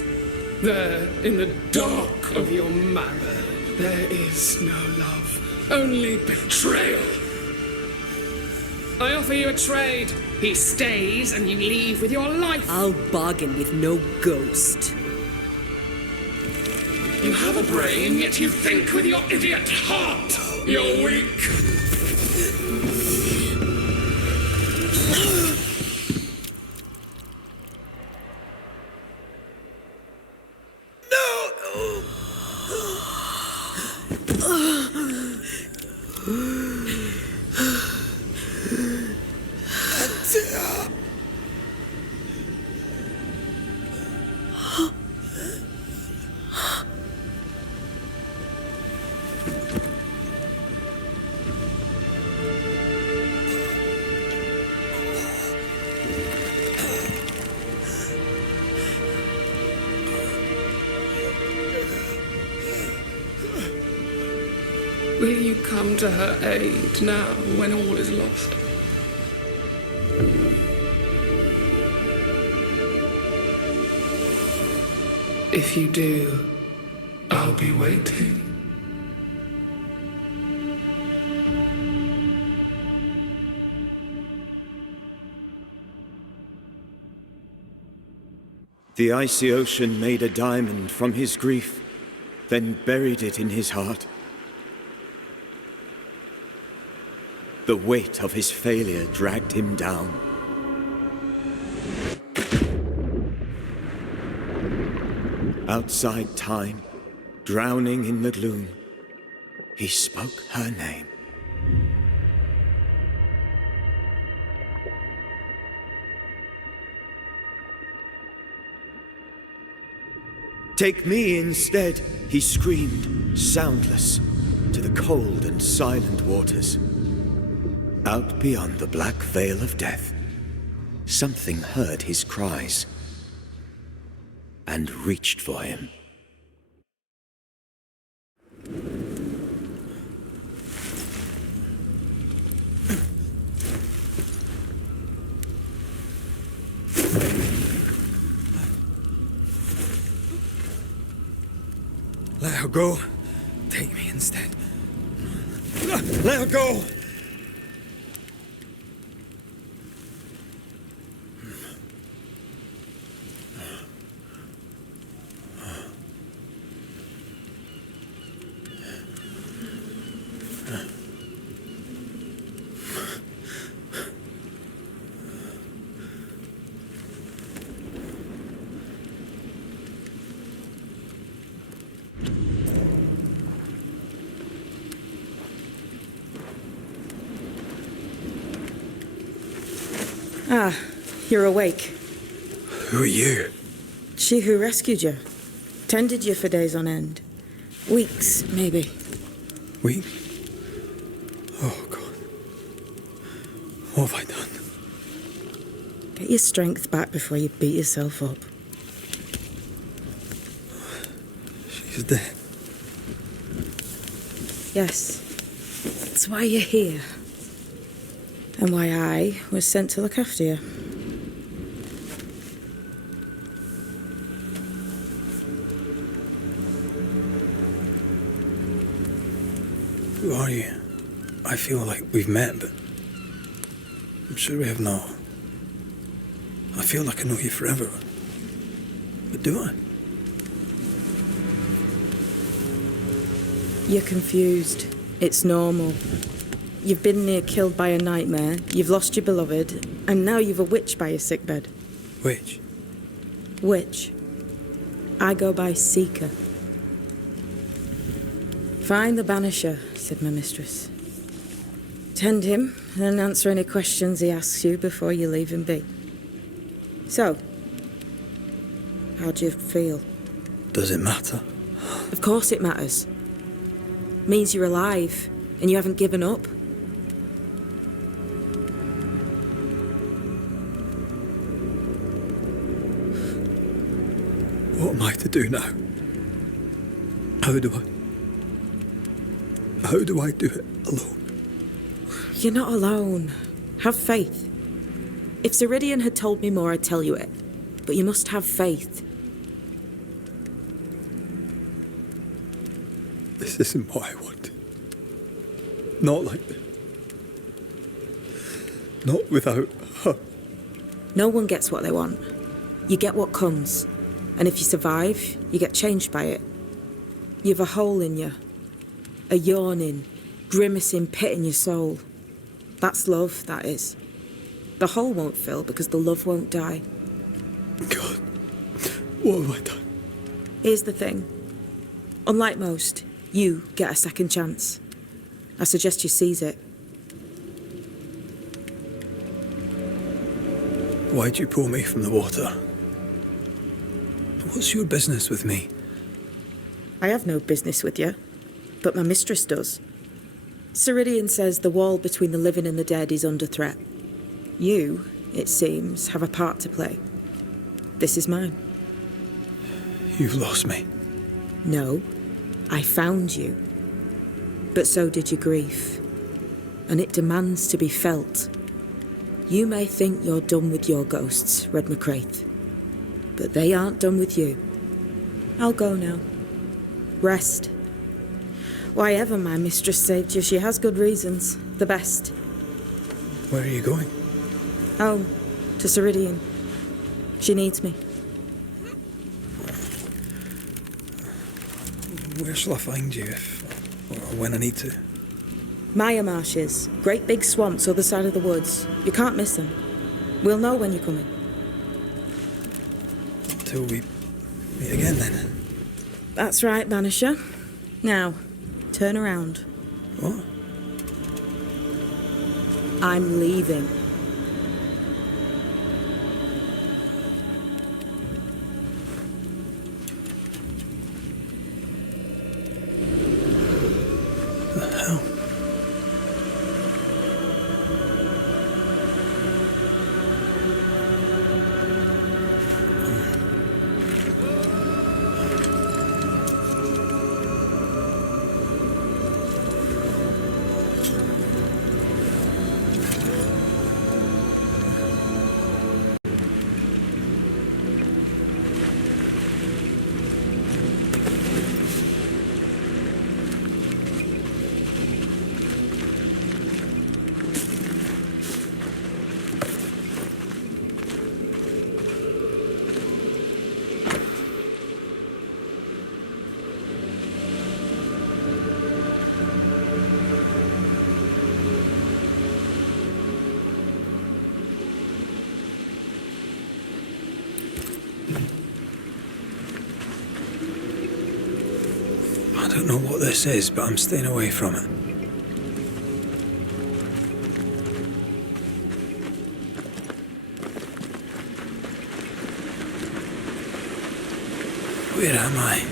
There, in the dark of your marrow, there is no love. Only betrayal. I offer you a trade. He stays and you leave with your life. I'll bargain with no ghost. You have a brain, yet you think with your idiot heart. You're weak. Will you come to her aid now, when all is lost? If you do, I'll be waiting. The icy ocean made a diamond from his grief. then buried it in his heart. The weight of his failure dragged him down. Outside time, drowning in the gloom, he spoke her name. Take me instead, he screamed, soundless, to the cold and silent waters. Out beyond the black veil of death, something heard his cries and reached for him. Let her go. Take me instead. Let her go! Ah, you're awake. Who are you? She who rescued you. Tended you for days on end. Weeks, maybe. Weeks? Oh, God. What have I done? Get your strength back before you beat yourself up. She's dead. Yes. That's why you're here. And why I was sent to look after you. Who are you? I feel like we've met, but I'm sure we have not. I feel like I know you forever. But do I? You're confused. It's normal. You've been near killed by a nightmare, you've lost your beloved, and now you've a witch by your sickbed. Witch? Witch. I go by Seeker. Find the Banisher, said my mistress. Tend him, and answer any questions he asks you before you leave him be. So, how do you feel? Does it matter? Of course it matters. Means you're alive, and you haven't given up. What am I to do now? How do I do it alone? You're not alone. Have faith. If Ceridian had told me more, I'd tell you it. But you must have faith. This isn't what I want. Not like this. Not without her. No one gets what they want. You get what comes. And if you survive, you get changed by it. You've a hole in you. A yawning, grimacing pit in your soul. That's love, that is. The hole won't fill because the love won't die. God, what have I done? Here's the thing. Unlike most, you get a second chance. I suggest you seize it. Why'd you pull me from the water? What's your business with me? I have no business with you, but my mistress does. Ceridian says the wall between the living and the dead is under threat. You, it seems, have a part to play. This is mine. You've lost me. No, I found you. But so did your grief. And it demands to be felt. You may think you're done with your ghosts, Red McCraith. But they aren't done with you. I'll go now. Rest. Why ever my mistress saved you, she has good reasons. The best. Where are you going? Home. To Ceridian. She needs me. Where shall I find you or when I need to? Maya marshes. Great big swamps other side of the woods. You can't miss them. We'll know when you're coming. Till we meet again, then. That's right, Banisher. Now, turn around. What? I'm leaving. The hell? I don't know what this is, but I'm staying away from it. Where am I?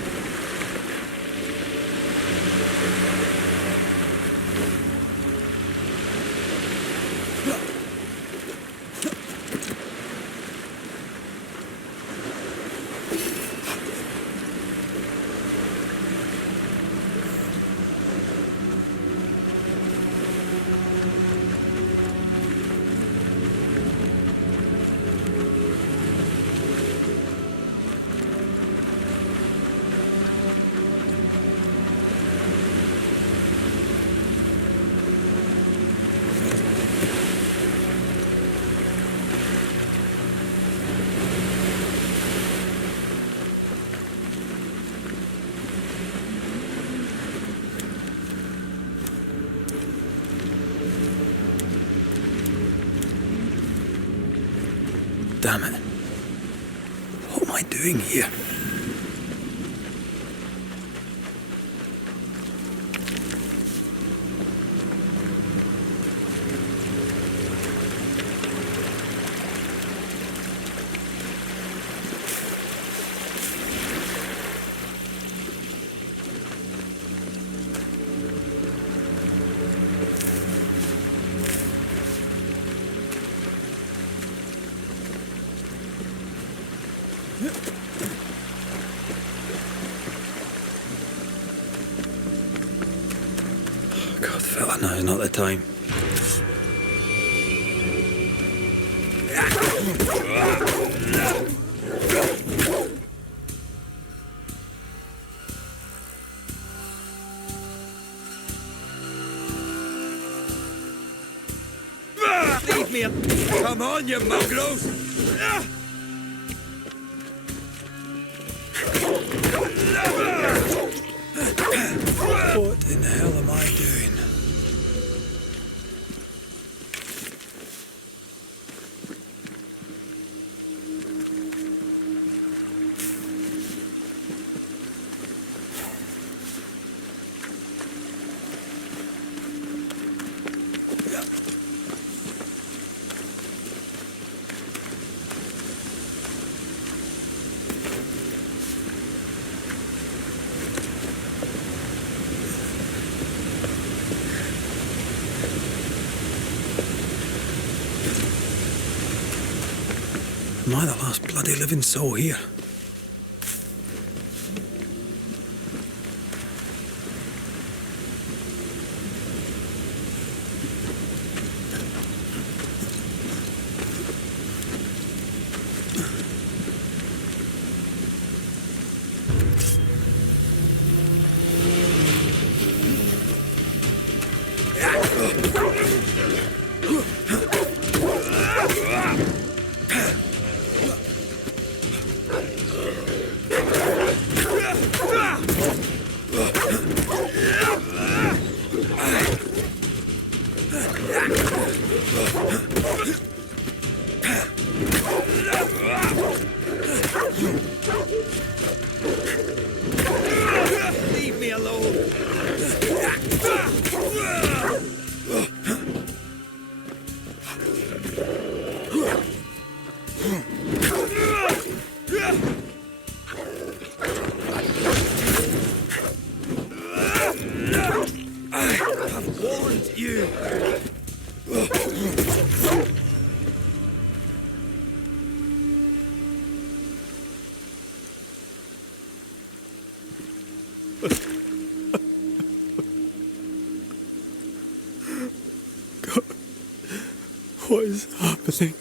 Damn it. What am I doing here? God, fella, now is not the time. Leave me up! Come on, you mongrels! What in the hell am I doing? Am I the last bloody living soul here? What is happening?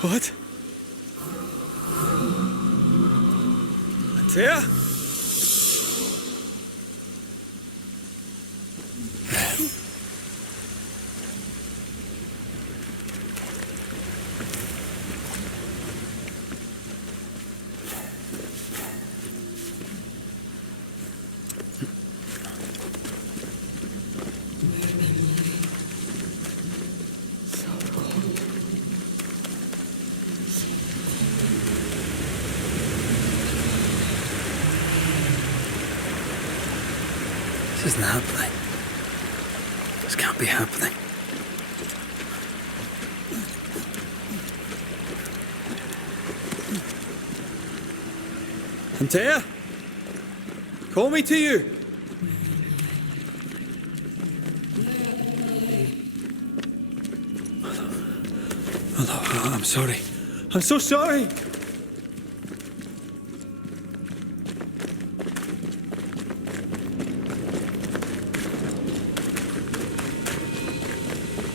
What? Antea? This isn't happening. This can't be happening. Antea? Call me to you. Hello, I'm sorry. I'm so sorry.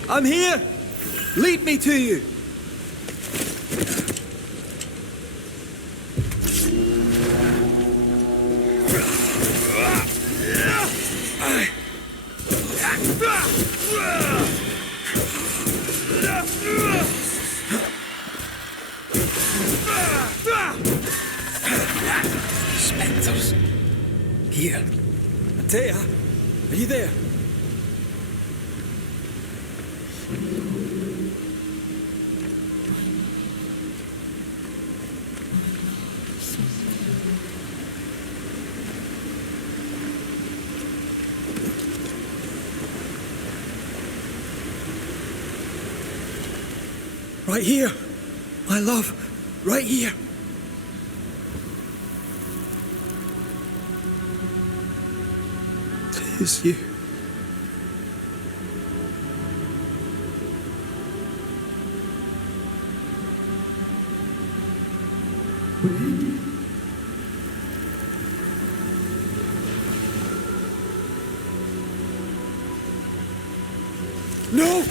I'm here! Lead me to you! Spectres. Here. Antea, are you there? Right here, my love, right here. It is you. No!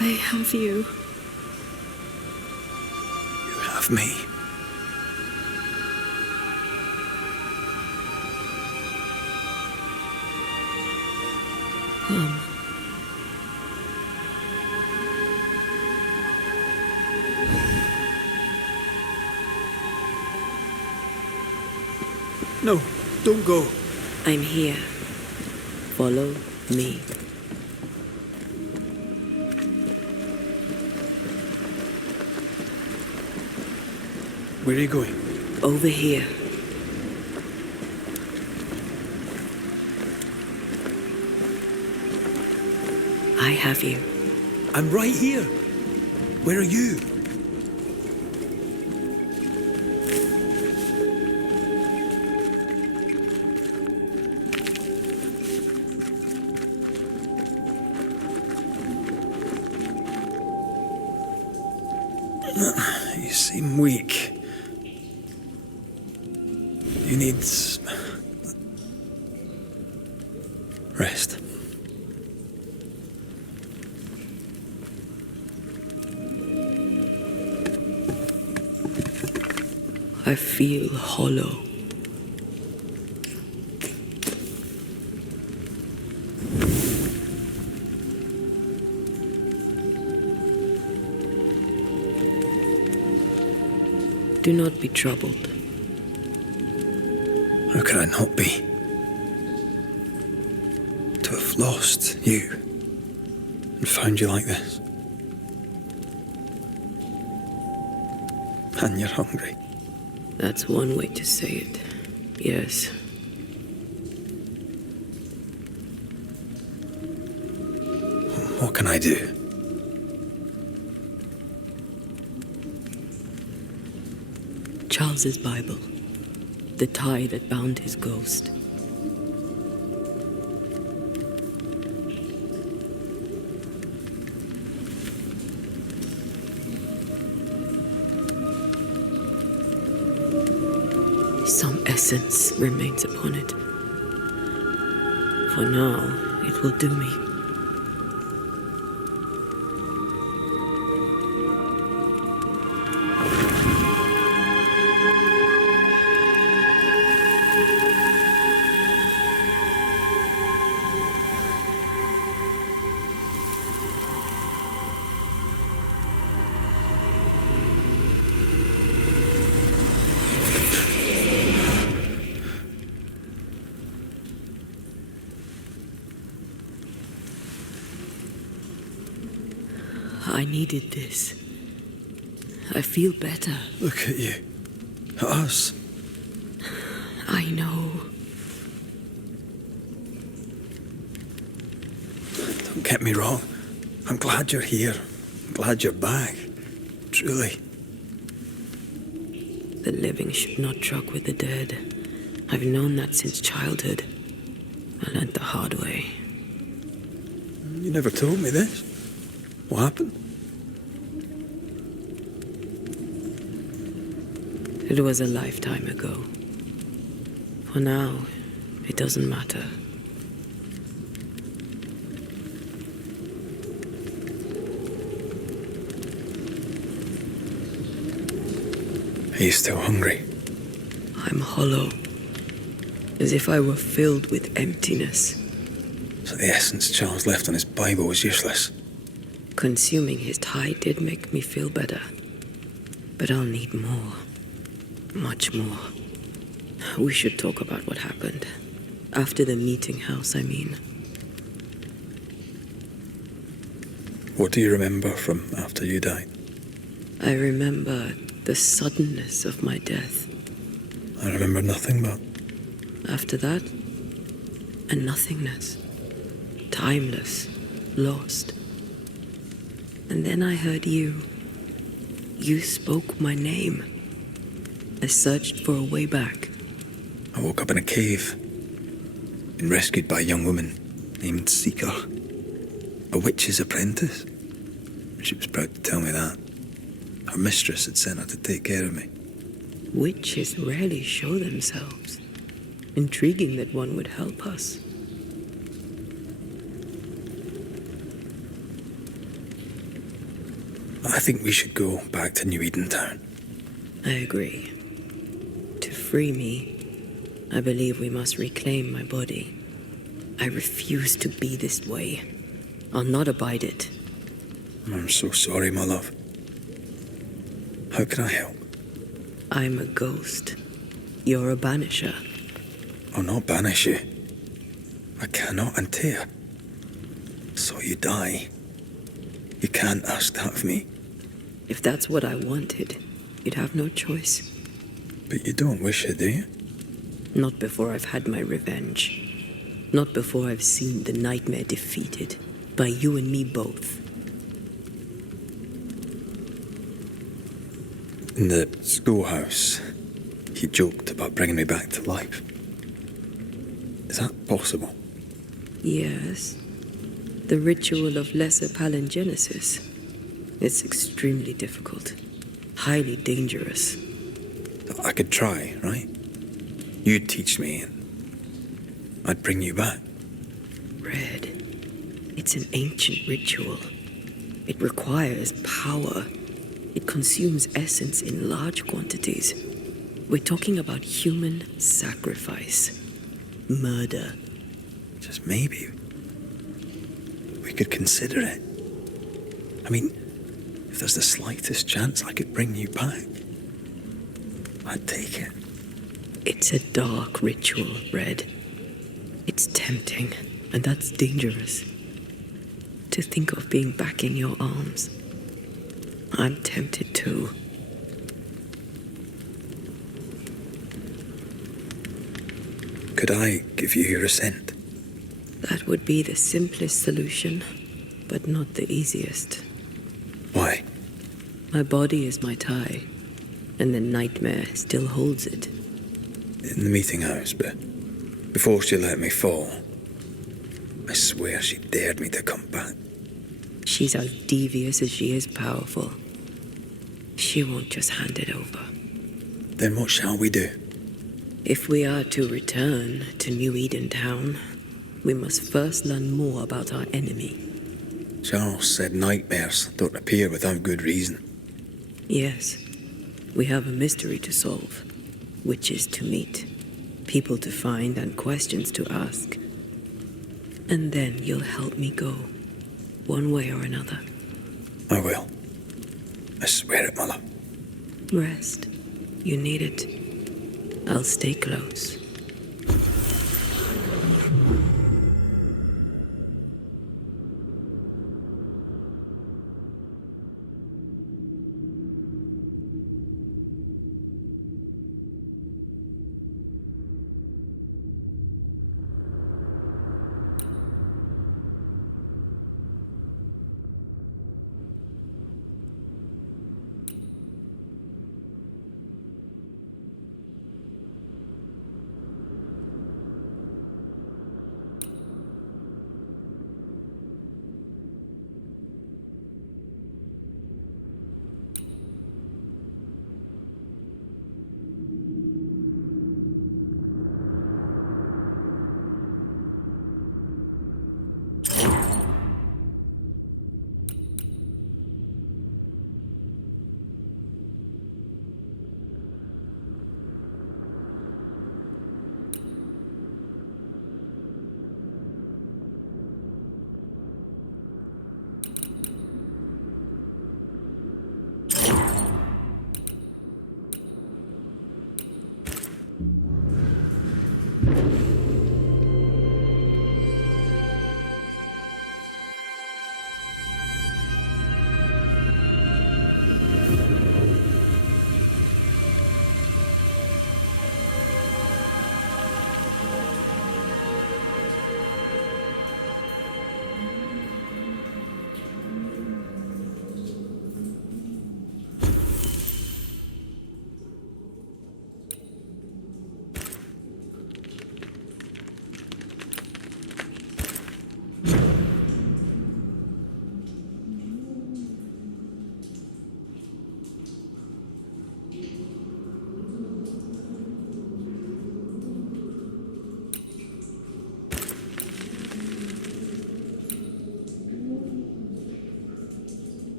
I have you. You have me. Come. No, don't go. I'm here. Follow me. Where are you going? Over here. I have you. I'm right here. Where are you? You seem weak. You need rest. I feel hollow. Do not be troubled. How could I not be? To have lost you and found you like this. And you're hungry. That's one way to say it. Yes. What can I do? Charles's Bible. The tie that bound his ghost. Some essence remains upon it. For now, it will do me. I needed this. I feel better. Look at you. At us. I know. Don't get me wrong. I'm glad you're here. I'm glad you're back. Truly. The living should not truck with the dead. I've known that since childhood. I learned the hard way. You never told me this. What happened? It was a lifetime ago. For now, it doesn't matter. Are you still hungry? I'm hollow, as if I were filled with emptiness. So the essence Charles left on his Bible was useless. Consuming his tie did make me feel better. But I'll need more. Much more. We should talk about what happened. After the meeting house, I mean. What do you remember from after you died? I remember the suddenness of my death. I remember nothing but... After that, a nothingness. Timeless. Lost. And then I heard you. You spoke my name. I searched for a way back. I woke up in a cave. Been rescued by a young woman named Seeker. A witch's apprentice. She was proud to tell me that. Her mistress had sent her to take care of me. Witches rarely show themselves. Intriguing that one would help us. I think we should go back to New Eden Town. I agree. To free me, I believe we must reclaim my body. I refuse to be this way. I'll not abide it. I'm so sorry, my love. How can I help? I'm a ghost. You're a banisher. I'll not banish you. I cannot, Antea. So you die. You can't ask that of me. If that's what I wanted, you'd have no choice. But you don't wish it, do you? Not before I've had my revenge. Not before I've seen the nightmare defeated. By you and me both. In the schoolhouse, he joked about bringing me back to life. Is that possible? Yes. The ritual of lesser palingenesis. It's extremely difficult. Highly dangerous. I could try, right? You'd teach me, and I'd bring you back. Red. It's an ancient ritual. It requires power. It consumes essence in large quantities. We're talking about human sacrifice. Murder. Just maybe. We could consider it. I mean, if there's the slightest chance I could bring you back, I'd take it. It's a dark ritual, Red. It's tempting, and that's dangerous. To think of being back in your arms. I'm tempted too. Could I give you your assent? That would be the simplest solution, but not the easiest. Why? My body is my tie. and the nightmare still holds it. In the meeting house, but before she let me fall, I swear she dared me to come back. She's as devious as she is powerful. She won't just hand it over. Then what shall we do? If we are to return to New Eden Town, we must first learn more about our enemy. Charles said nightmares don't appear without good reason. Yes, we have a mystery to solve, witches to meet, people to find, and questions to ask. And then you'll help me go, one way or another. I will. I swear it, Mother. Rest. You need it. I'll stay close.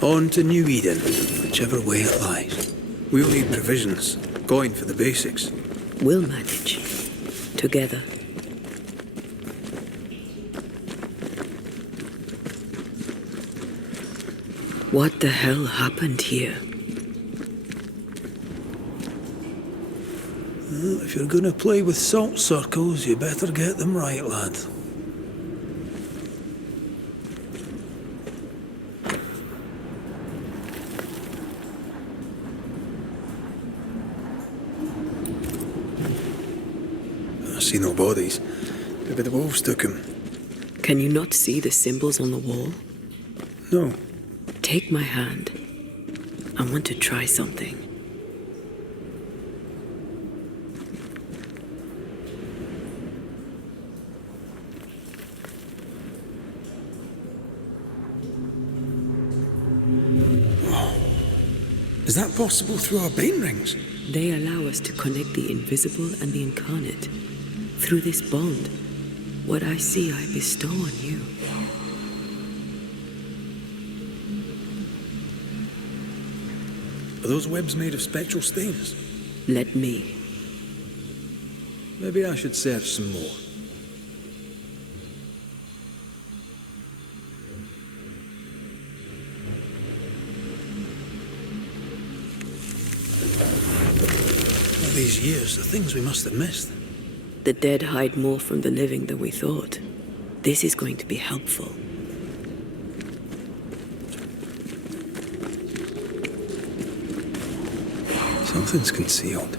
On to New Eden, whichever way it lies. We'll need provisions, going for the basics. We'll manage. Together. What the hell happened here? Well, if you're gonna play with salt circles, you better get them right, lad. I see no bodies. Maybe the wolves took him. Can you not see the symbols on the wall? No. Take my hand. I want to try something. Is that possible through our bane rings? They allow us to connect the invisible and the incarnate. Through this bond, what I see I bestow on you. Are those webs made of spectral stains? Let me. Maybe I should search some more. All these years, the things we must have missed. The dead hide more from the living than we thought. This is going to be helpful. Something's concealed.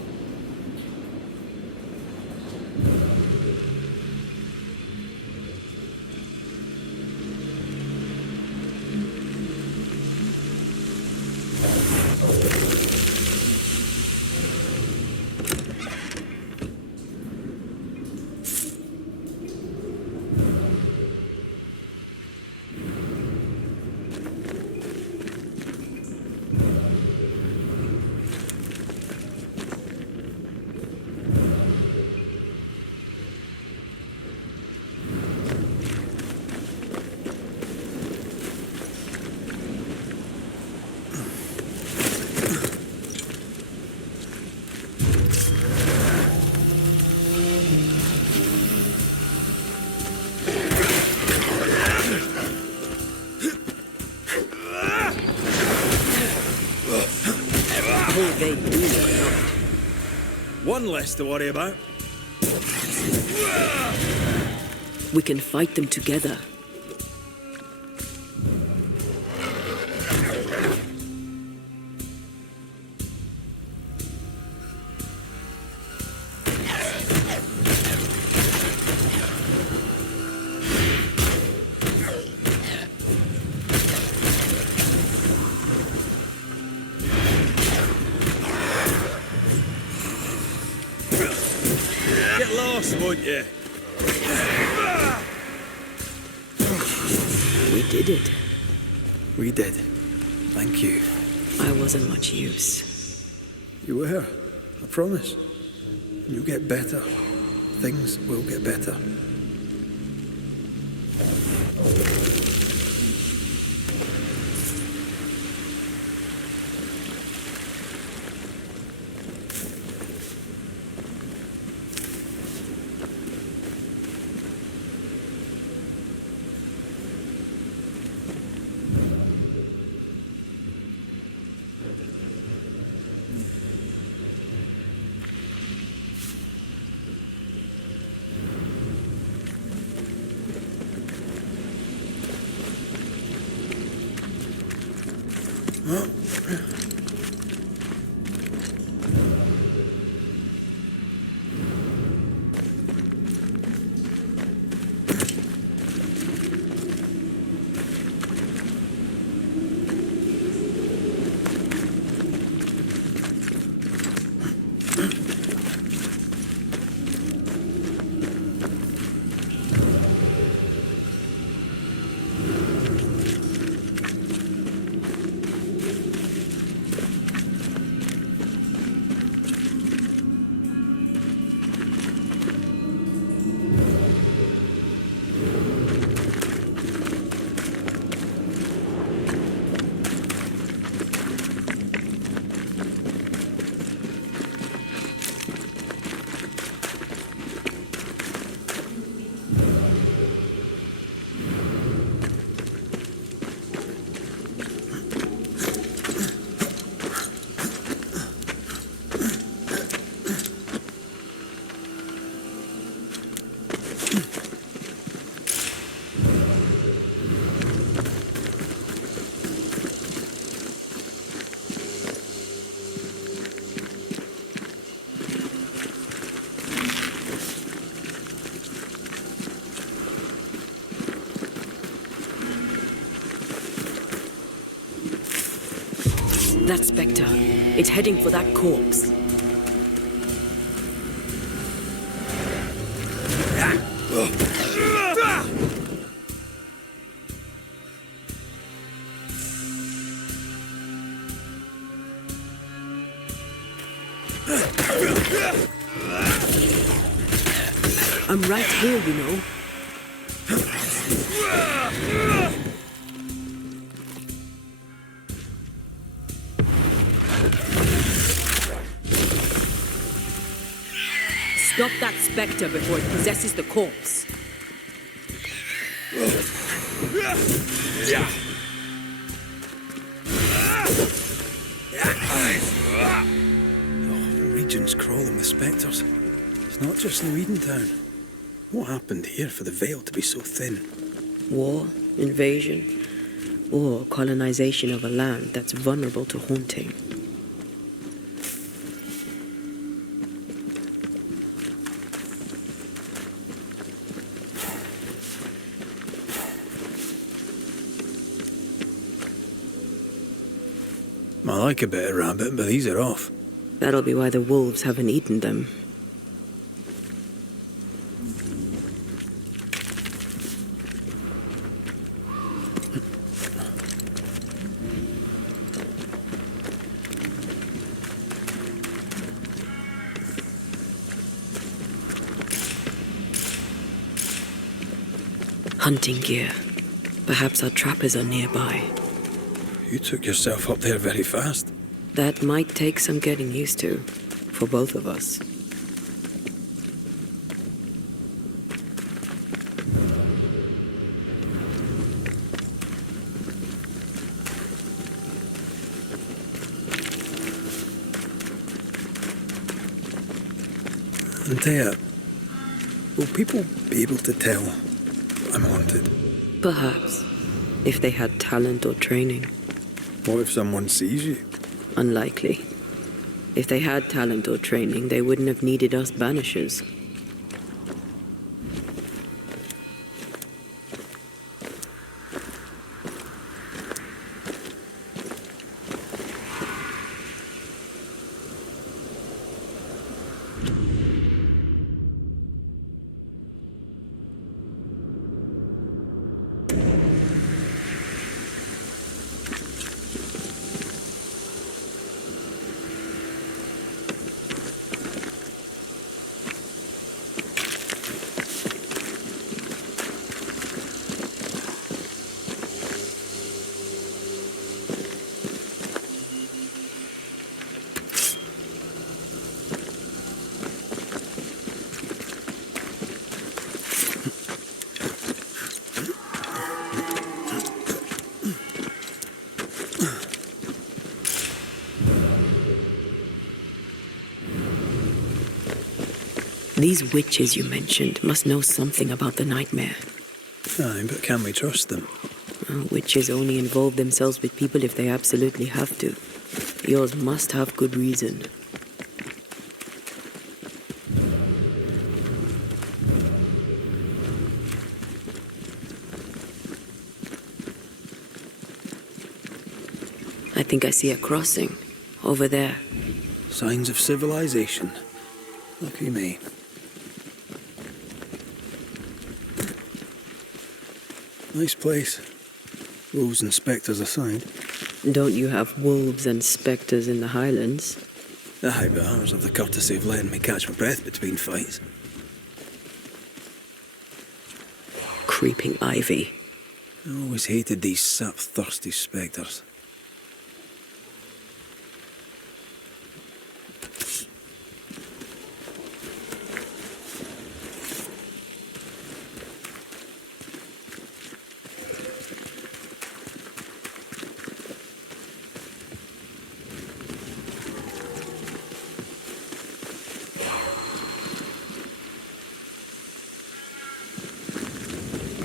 One less to worry about. We can fight them together. Get lost, won't you? We did it. We did. Thank you. I wasn't much use. You were. I promise. You'll get better. Things will get better. That spectre. It's heading for that corpse. I'm right here, you know. Stop that spectre before it possesses the corpse. The whole region's crawling with spectres. It's not just New Eden Town. What happened here for the veil to be so thin? War, invasion, or colonization of a land that's vulnerable to haunting. I like a bit of rabbit, but these are off. That'll be why the wolves haven't eaten them. Hunting gear. Perhaps our trappers are nearby. You took yourself up there very fast. That might take some getting used to, for both of us. Antea, will people be able to tell I'm haunted? Perhaps, if they had talent or training. What if someone sees you? Unlikely. If they had talent or training, they wouldn't have needed us Banishers. These witches you mentioned must know something about the nightmare. Aye, but can we trust them? Witches only involve themselves with people if they absolutely have to. Yours must have good reason. I think I see a crossing. Over there. Signs of civilization. Lucky me. Nice place. Wolves and spectres aside. Don't you have wolves and spectres in the Highlands? Aye, but ours have the courtesy of letting me catch my breath between fights. Creeping ivy. I always hated these sap-thirsty spectres.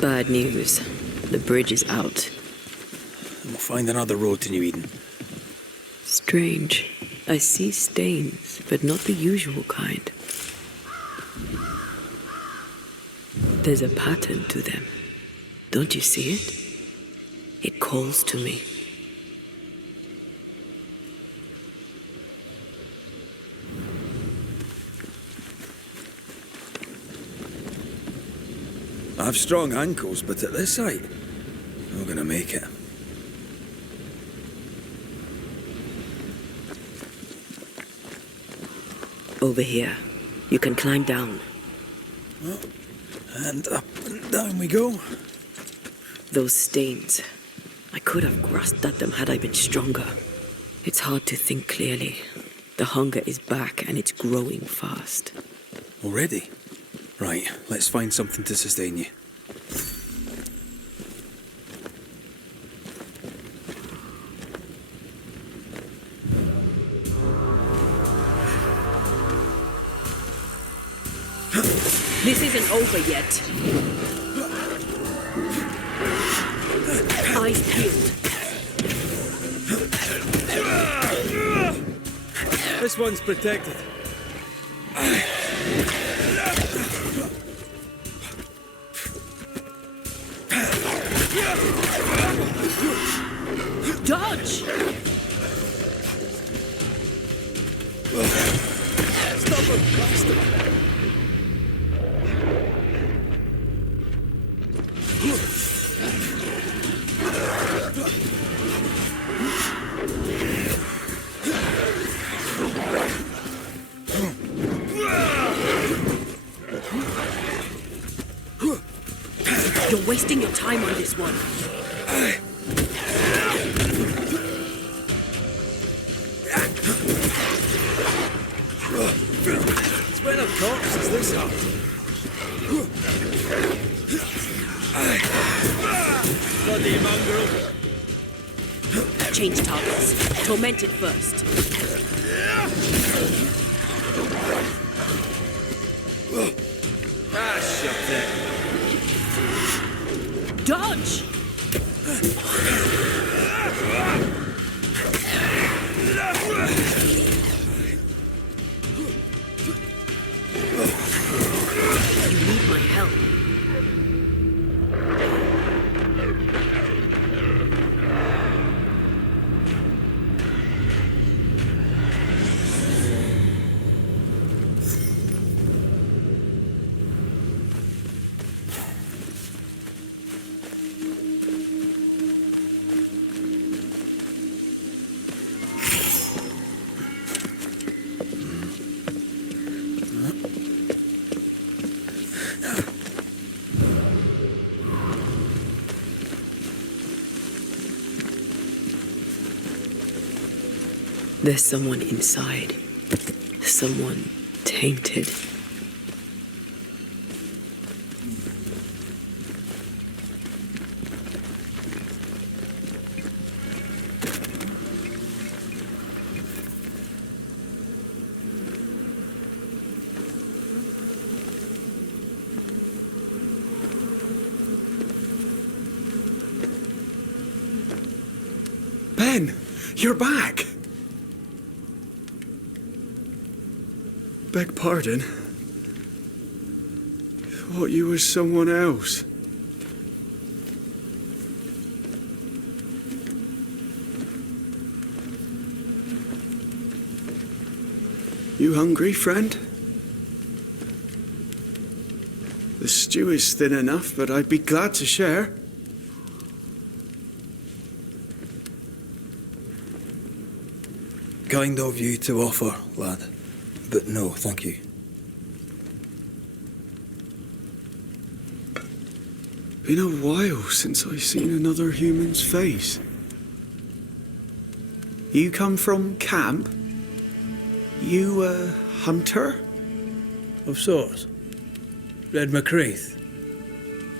Bad news. The bridge is out. And we'll find another road to New Eden. Strange. I see stains, but not the usual kind. There's a pattern to them. Don't you see it? It calls to me. I've strong ankles, but at this height, I'm not gonna make it. Over here. You can climb down. Well, and up and down we go. Those stains. I could have grasped at them had I been stronger. It's hard to think clearly. The hunger is back and it's growing fast. Already? Right, let's find something to sustain you. This isn't over yet. Eyes peeled. This one's protected. Dodge! Stop him, bastard! You're wasting your time on this one. It's when a corpse is this up. Bloody mongrel. Change targets. Tormented first. Ah, shut it. Dodge! You need my help. There's someone inside. Someone tainted. Ben, you're back! Beg pardon. Thought you was someone else. You hungry, friend? The stew is thin enough, but I'd be glad to share. Kind of you to offer, lad. But no, thank you. Been a while since I've seen another human's face. You come from camp? You a hunter? Of sorts. Red McCraith.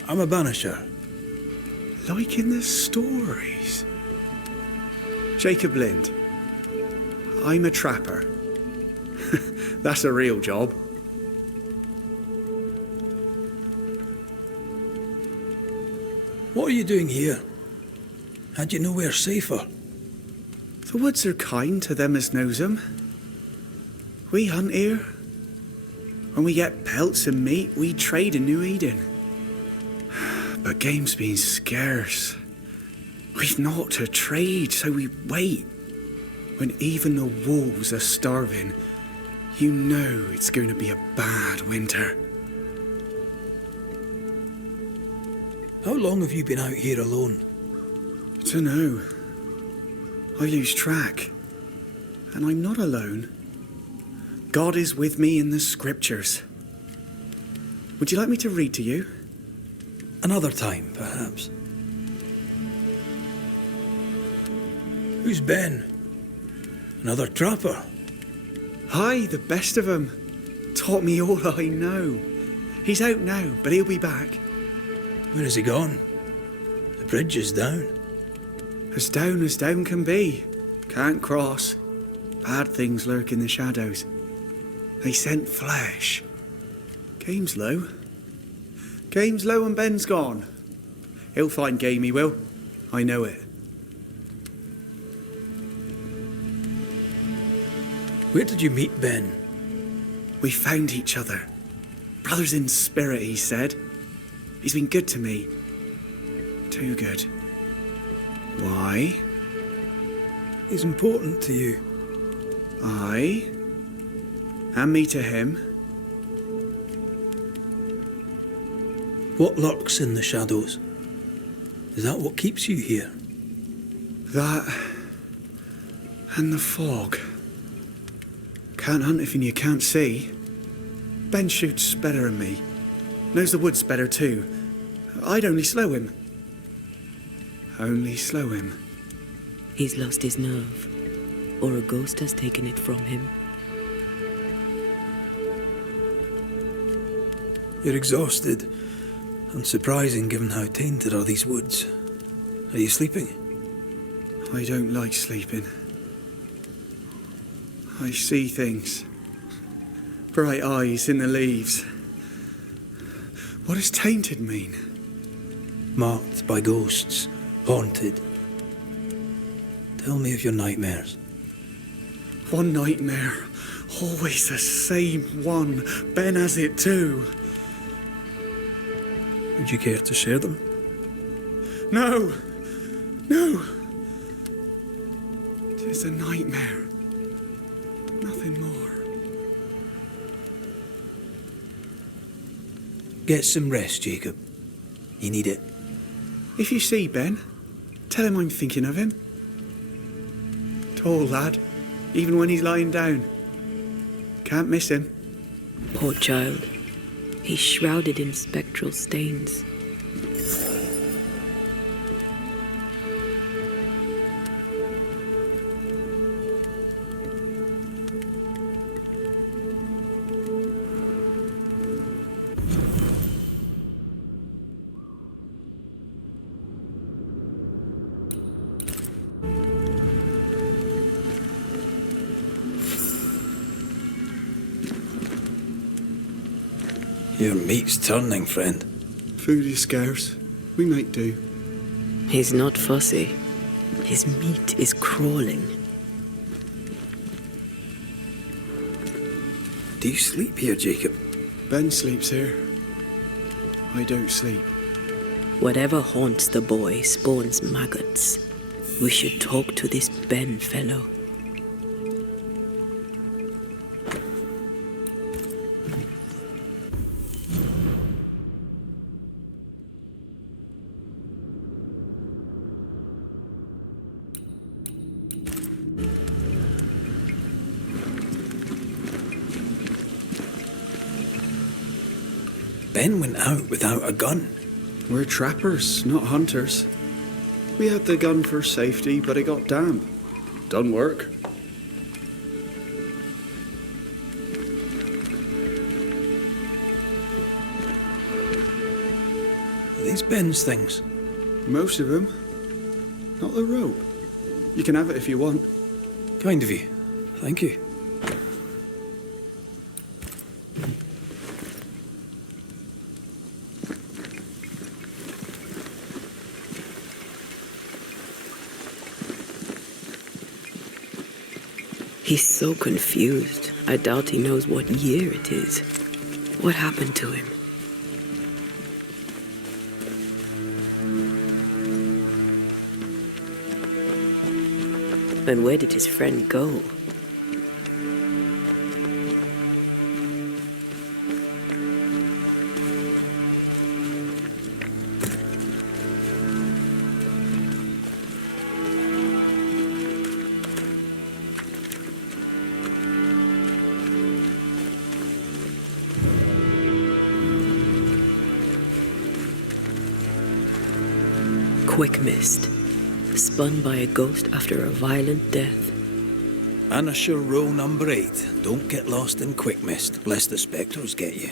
I'm a banisher. Like in the stories. Jacob Lind. I'm a trapper. That's a real job. What are you doing here? Had you nowhere safer? The woods are kind to them as knows 'em. We hunt here. When we get pelts and meat, we trade in New Eden. But game's been scarce. We've naught to trade, so we wait. When even the wolves are starving, you know it's going to be a bad winter. How long have you been out here alone? Dunno. I lose track. And I'm not alone. God is with me in the scriptures. Would you like me to read to you? Another time, perhaps. Who's Ben? Another trapper? Aye, the best of 'em. Taught me all I know. He's out now, but he'll be back. Where has he gone? The bridge is down. As down can be. Can't cross. Bad things lurk in the shadows. They scent flesh. Game's low. Game's low and Ben's gone. He'll find game, he will. I know it. Where did you meet Ben? We found each other. Brothers in spirit, he said. He's been good to me. Too good. Why? He's important to you. Aye. And me to him. What lurks in the shadows? Is that what keeps you here? That and the fog. Can't hunt if you can't see. Ben shoots better than me. Knows the woods better too. I'd only slow him. Only slow him. He's lost his nerve, or a ghost has taken it from him. You're exhausted. Unsurprising given how tainted are these woods. Are you sleeping? I don't like sleeping. I see things. Bright eyes in the leaves. What does tainted mean? Marked by ghosts. Haunted. Tell me of your nightmares. One nightmare. Always the same one. Ben has it too. Would you care to share them? No! No! 'Tis a nightmare. Nothing more. Get some rest, Jacob. You need it. If you see Ben, tell him I'm thinking of him. Tall lad, even when he's lying down. Can't miss him. Poor child. He's shrouded in spectral stains. Your meat's turning, friend. Food is scarce. We might do. He's not fussy. His meat is crawling. Do you sleep here, Jacob? Ben sleeps here. I don't sleep. Whatever haunts the boy spawns maggots. We should talk to this Ben fellow. Ben went out without a gun. We're trappers, not hunters. We had the gun for safety, but it got damp. Done work. Are these Ben's things? Most of them. Not the rope. You can have it if you want. Kind of you. Thank you. He's so confused. I doubt he knows what year it is. What happened to him? And where did his friend go? quick mist, spun by a ghost after a violent death. Banisher rule number 8. Don't get lost in quick mist, lest the spectres get you.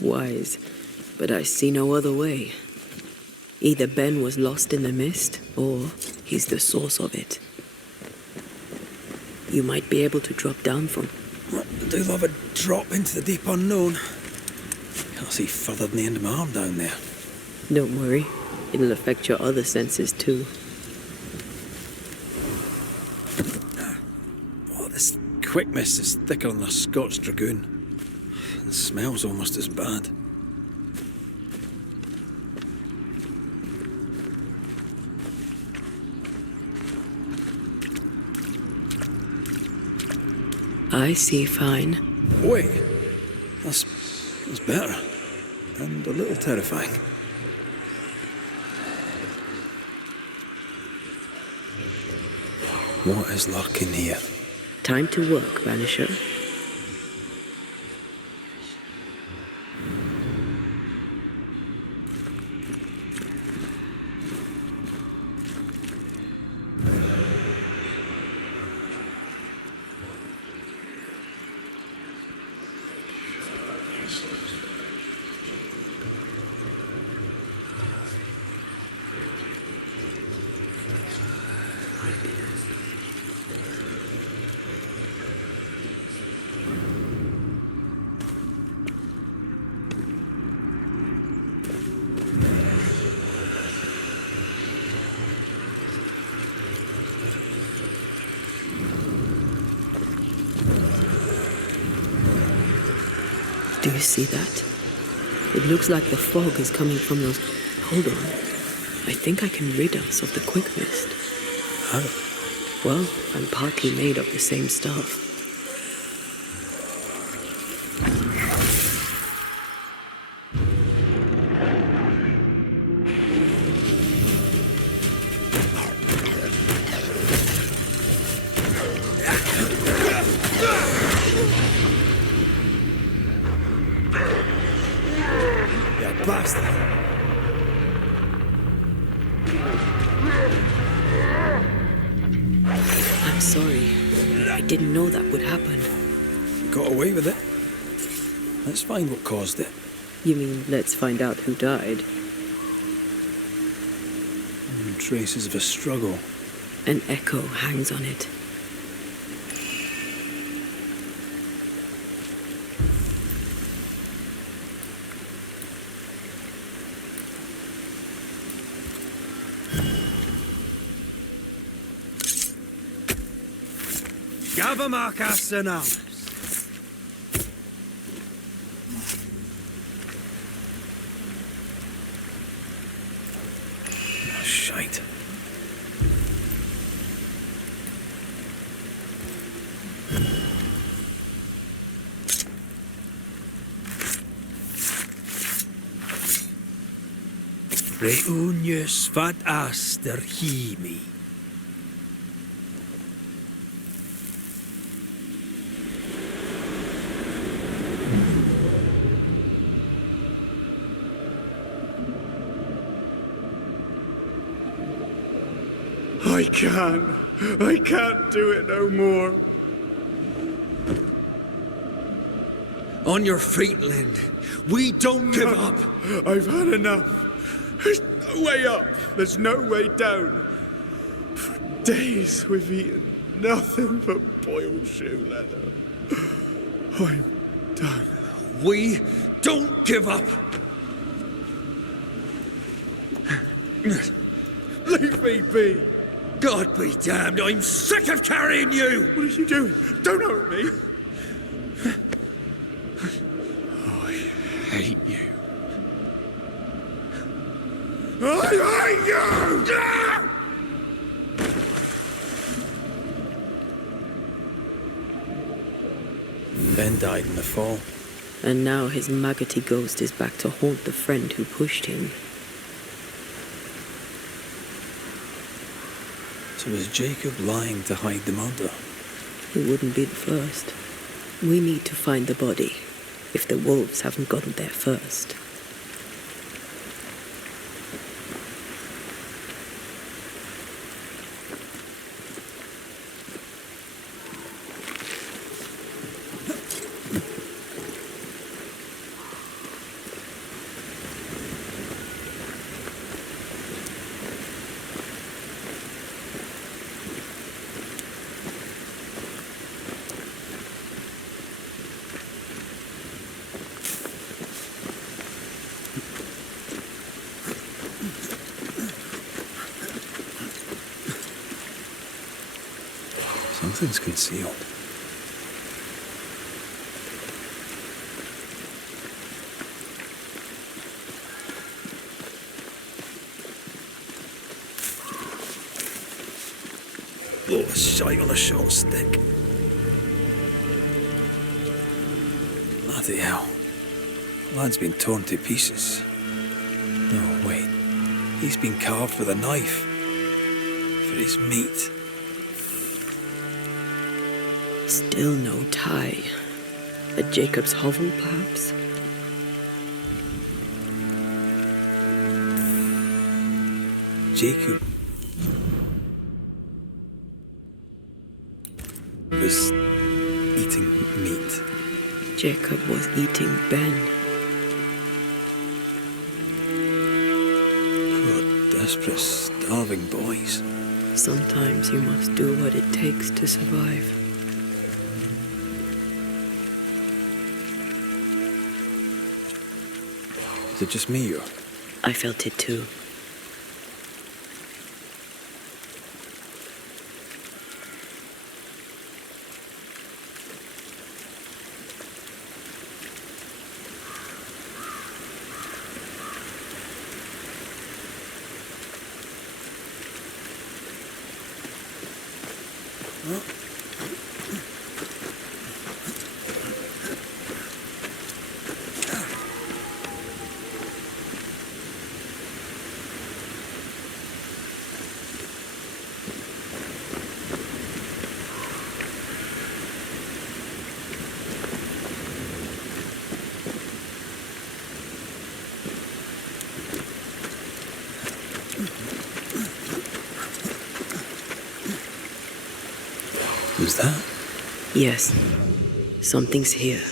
Wise, but I see no other way. Either Ben was lost in the mist, or he's the source of it. You might be able to drop down from... I do love a drop into the deep unknown. Can't see further than the end of my arm down there. Don't worry, it'll affect your other senses too. Oh, this quick mist is thicker than a Scots dragoon. It smells almost as bad. I see fine. Wait, that's better. And a little terrifying. What is lurking here? Time to work, Banisher. Do you see that? It looks like the fog is coming from those... Hold on. I think I can rid us of the quick mist. How? Well, I'm partly made of the same stuff. I'm sorry. I didn't know that would happen. Got away with it. Let's find what caused it. You mean, let's find out who died? Traces of a struggle. An echo hangs on it. Gavamarcas and arms. Oh, shite. Reunius vat aster himi. I can't do it no more. On your feet, Lind. We don't give up. I've had enough. There's no way up. There's no way down. For days we've eaten nothing but boiled shoe leather. I'm done. We don't give up. Leave me be. God be damned, I'm sick of carrying you! What are you doing? Don't hurt me! Oh, I hate you. I hate you! Ben died in the fall. And now his maggoty ghost is back to haunt the friend who pushed him. So was Jacob lying to hide the murder? He wouldn't be the first. We need to find the body, if the wolves haven't gotten there first. Something's concealed. Oh, a shite on a short stick. Bloody hell. Lad's been torn to pieces. No, wait. He's been carved with a knife. For his meat. Still no tie. At Jacob's hovel, perhaps? Jacob was eating meat. Jacob was eating Ben. Poor, desperate, starving boys. Sometimes you must do what it takes to survive. Is it just me, or? I felt it too. Who's that? Yes. Something's here.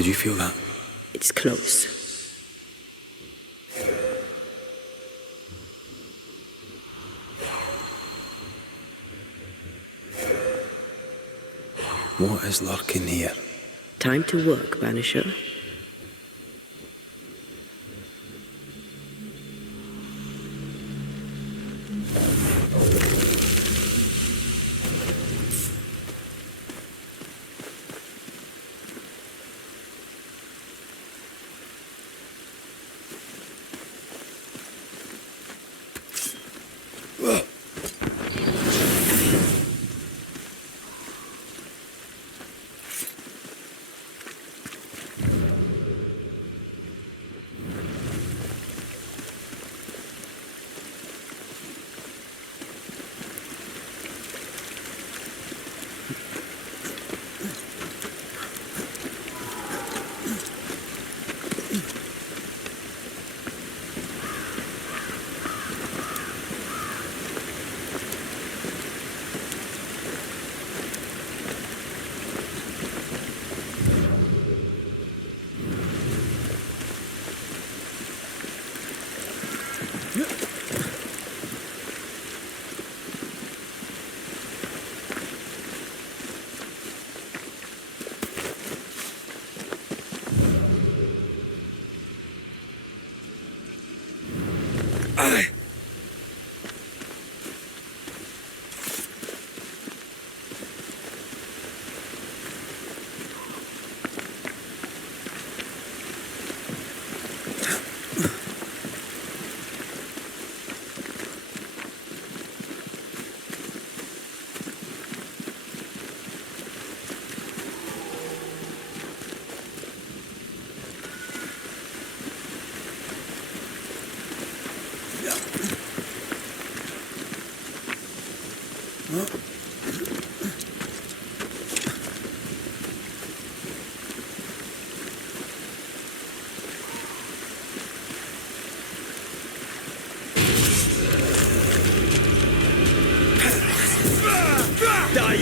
Did you feel that? It's close. What is lurking here? Time to work, Banisher.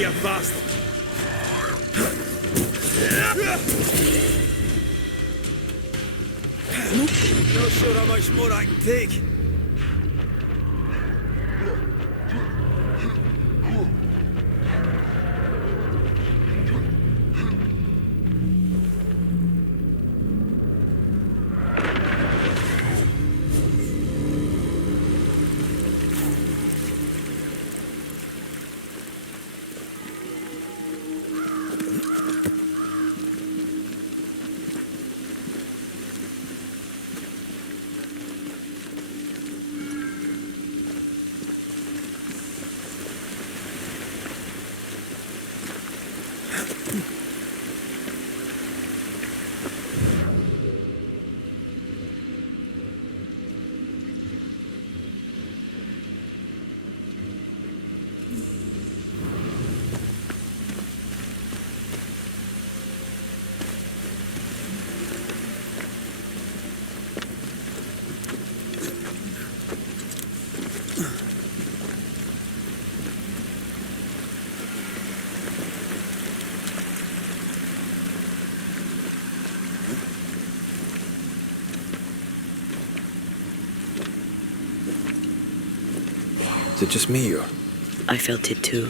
you bastard! Not sure how much more I can take. Is it just me, or? I felt it too.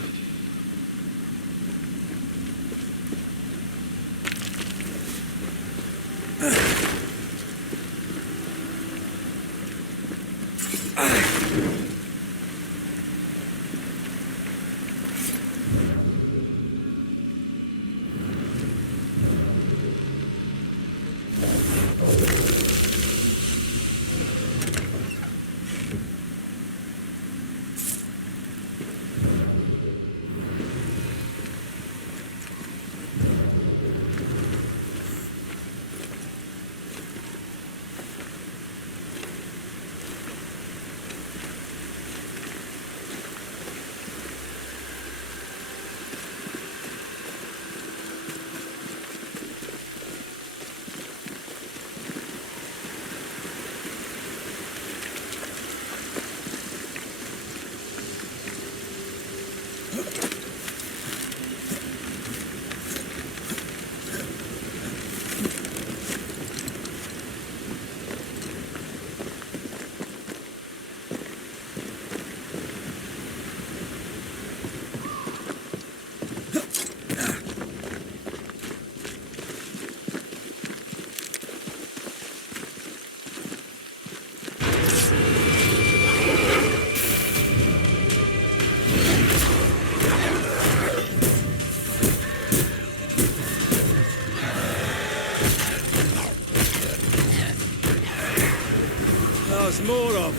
There's more of.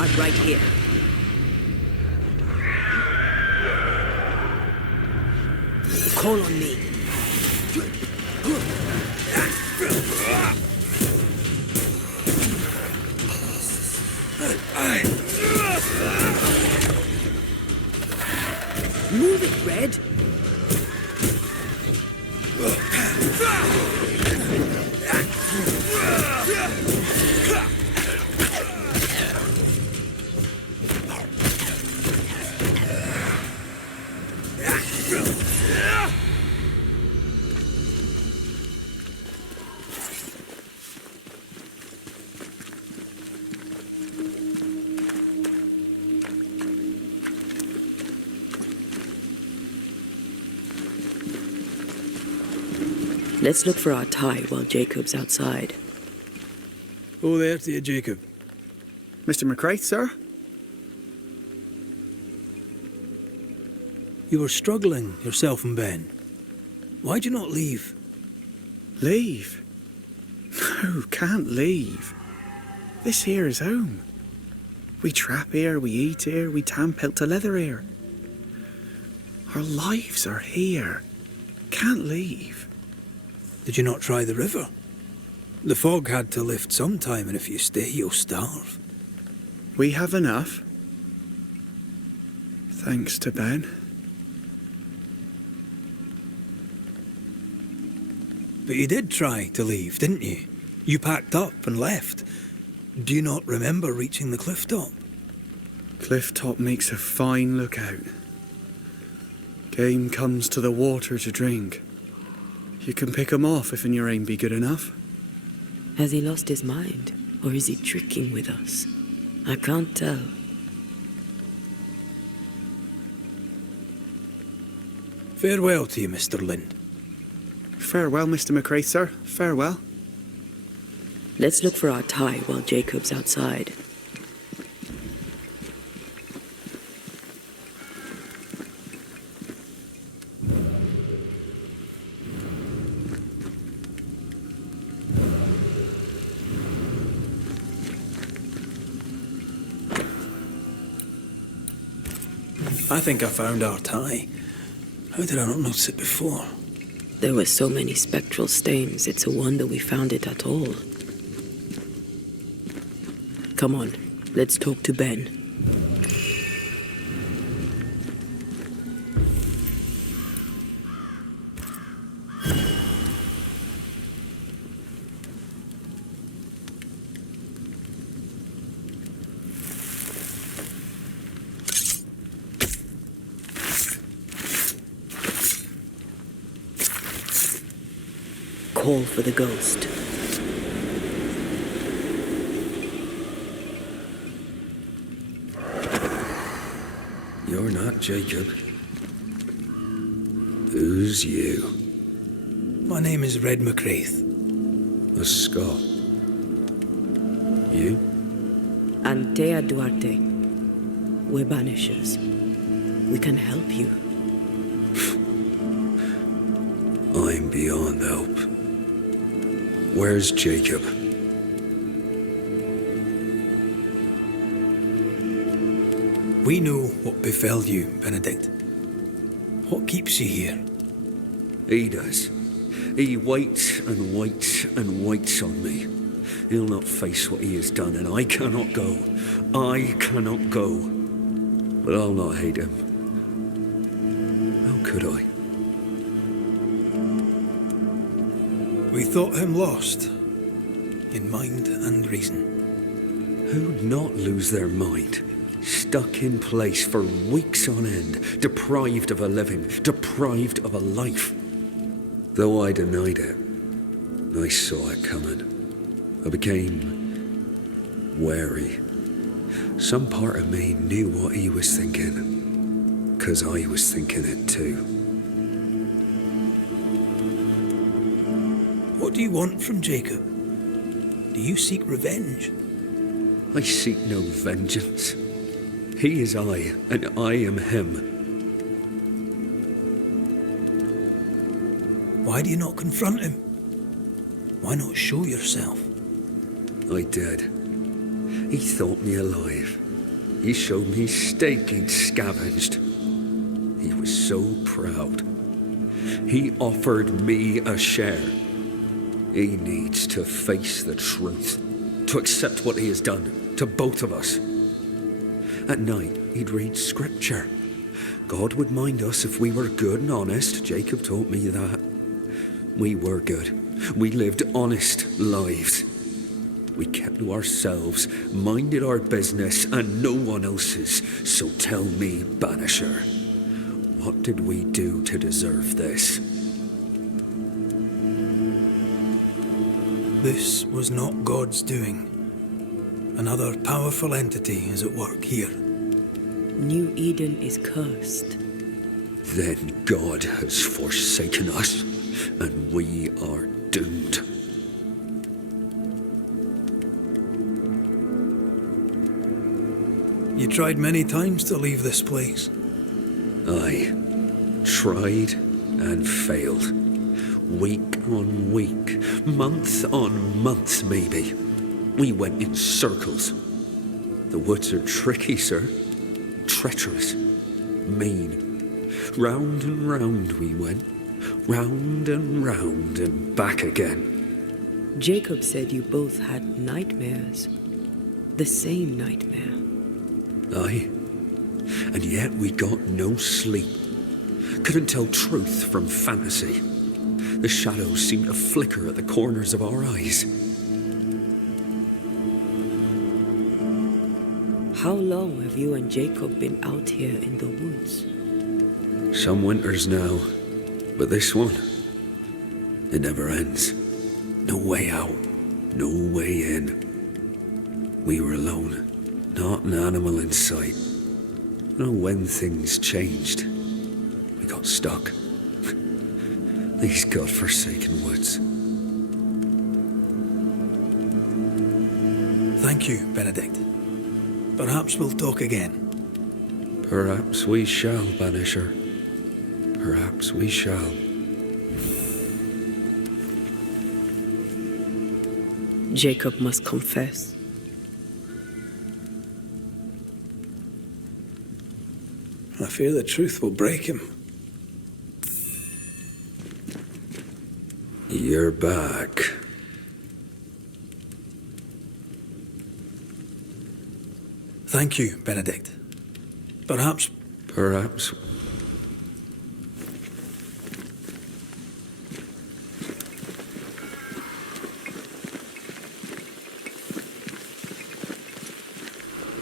I'm right here. Call on me. Move it, Red. Let's look for our tie while Jacob's outside. Oh, there to you, Jacob. Mr. McCraith, sir? You were struggling, yourself and Ben. Why'd you not leave? Leave? No, can't leave. This here is home. We trap here, we eat here, we tan pelt to leather here. Our lives are here. Can't leave. Did you not try the river? The fog had to lift sometime, and if you stay, you'll starve. We have enough. Thanks to Ben. But you did try to leave, didn't you? You packed up and left. Do you not remember reaching the cliff top? Cliff top makes a fine lookout. Game comes to the water to drink. You can pick 'em off if your aim be good enough. Has he lost his mind? Or is he tricking with us? I can't tell. Farewell to you, Mr. Lind. Farewell, Mr. McCrae, sir. Farewell. Let's look for our tie while Jacob's outside. I think I found our tie. How did I not notice it before? There were so many spectral stains, it's a wonder we found it at all. Come on, let's talk to Ben. Call for the ghost. You're not Jacob. Who's you? My name is Red McCrae. A Scot. You? Antea Duarte. We're Banishers. We can help you. I'm beyond help. Where's Jacob? We know what befell you, Benedict. What keeps you here? He does. He waits and waits and waits on me. He'll not face what he has done, and I cannot go. I cannot go. But I'll not hate him. How could I? We thought him lost, in mind and reason. Who'd not lose their mind? Stuck in place for weeks on end, deprived of a living, deprived of a life. Though I denied it, I saw it coming. I became wary. Some part of me knew what he was thinking, 'cause I was thinking it too. What do you want from Jacob? Do you seek revenge? I seek no vengeance. He is I, and I am him. Why do you not confront him? Why not show yourself? I did. He thought me alive. He showed me steak he'd scavenged. He was so proud. He offered me a share. He needs to face the truth, to accept what he has done to both of us. At night, he'd read scripture. God would mind us if we were good and honest. Jacob taught me that. We were good. We lived honest lives. We kept to ourselves, minded our business and no one else's. So tell me, Banisher, what did we do to deserve this? This was not God's doing. Another powerful entity is at work here. New Eden is cursed. Then God has forsaken us, and we are doomed. You tried many times to leave this place. I tried and failed. Week on week, month on month, maybe. We went in circles. The woods are tricky, sir. Treacherous. Mean. Round and round we went. Round and back again. Jacob said you both had nightmares. The same nightmare. Aye. And yet we got no sleep. Couldn't tell truth from fantasy. The shadows seemed to flicker at the corners of our eyes. How long have you and Jacob been out here in the woods? Some winters now, but this one, it never ends. No way out, no way in. We were alone, not an animal in sight. I don't know when things changed. We got stuck. These godforsaken woods. Thank you, Benedict. Perhaps we'll talk again. Perhaps we shall, Banisher. Perhaps we shall. Jacob must confess. I fear the truth will break him. You're back. Thank you, Benedict. Perhaps... Perhaps...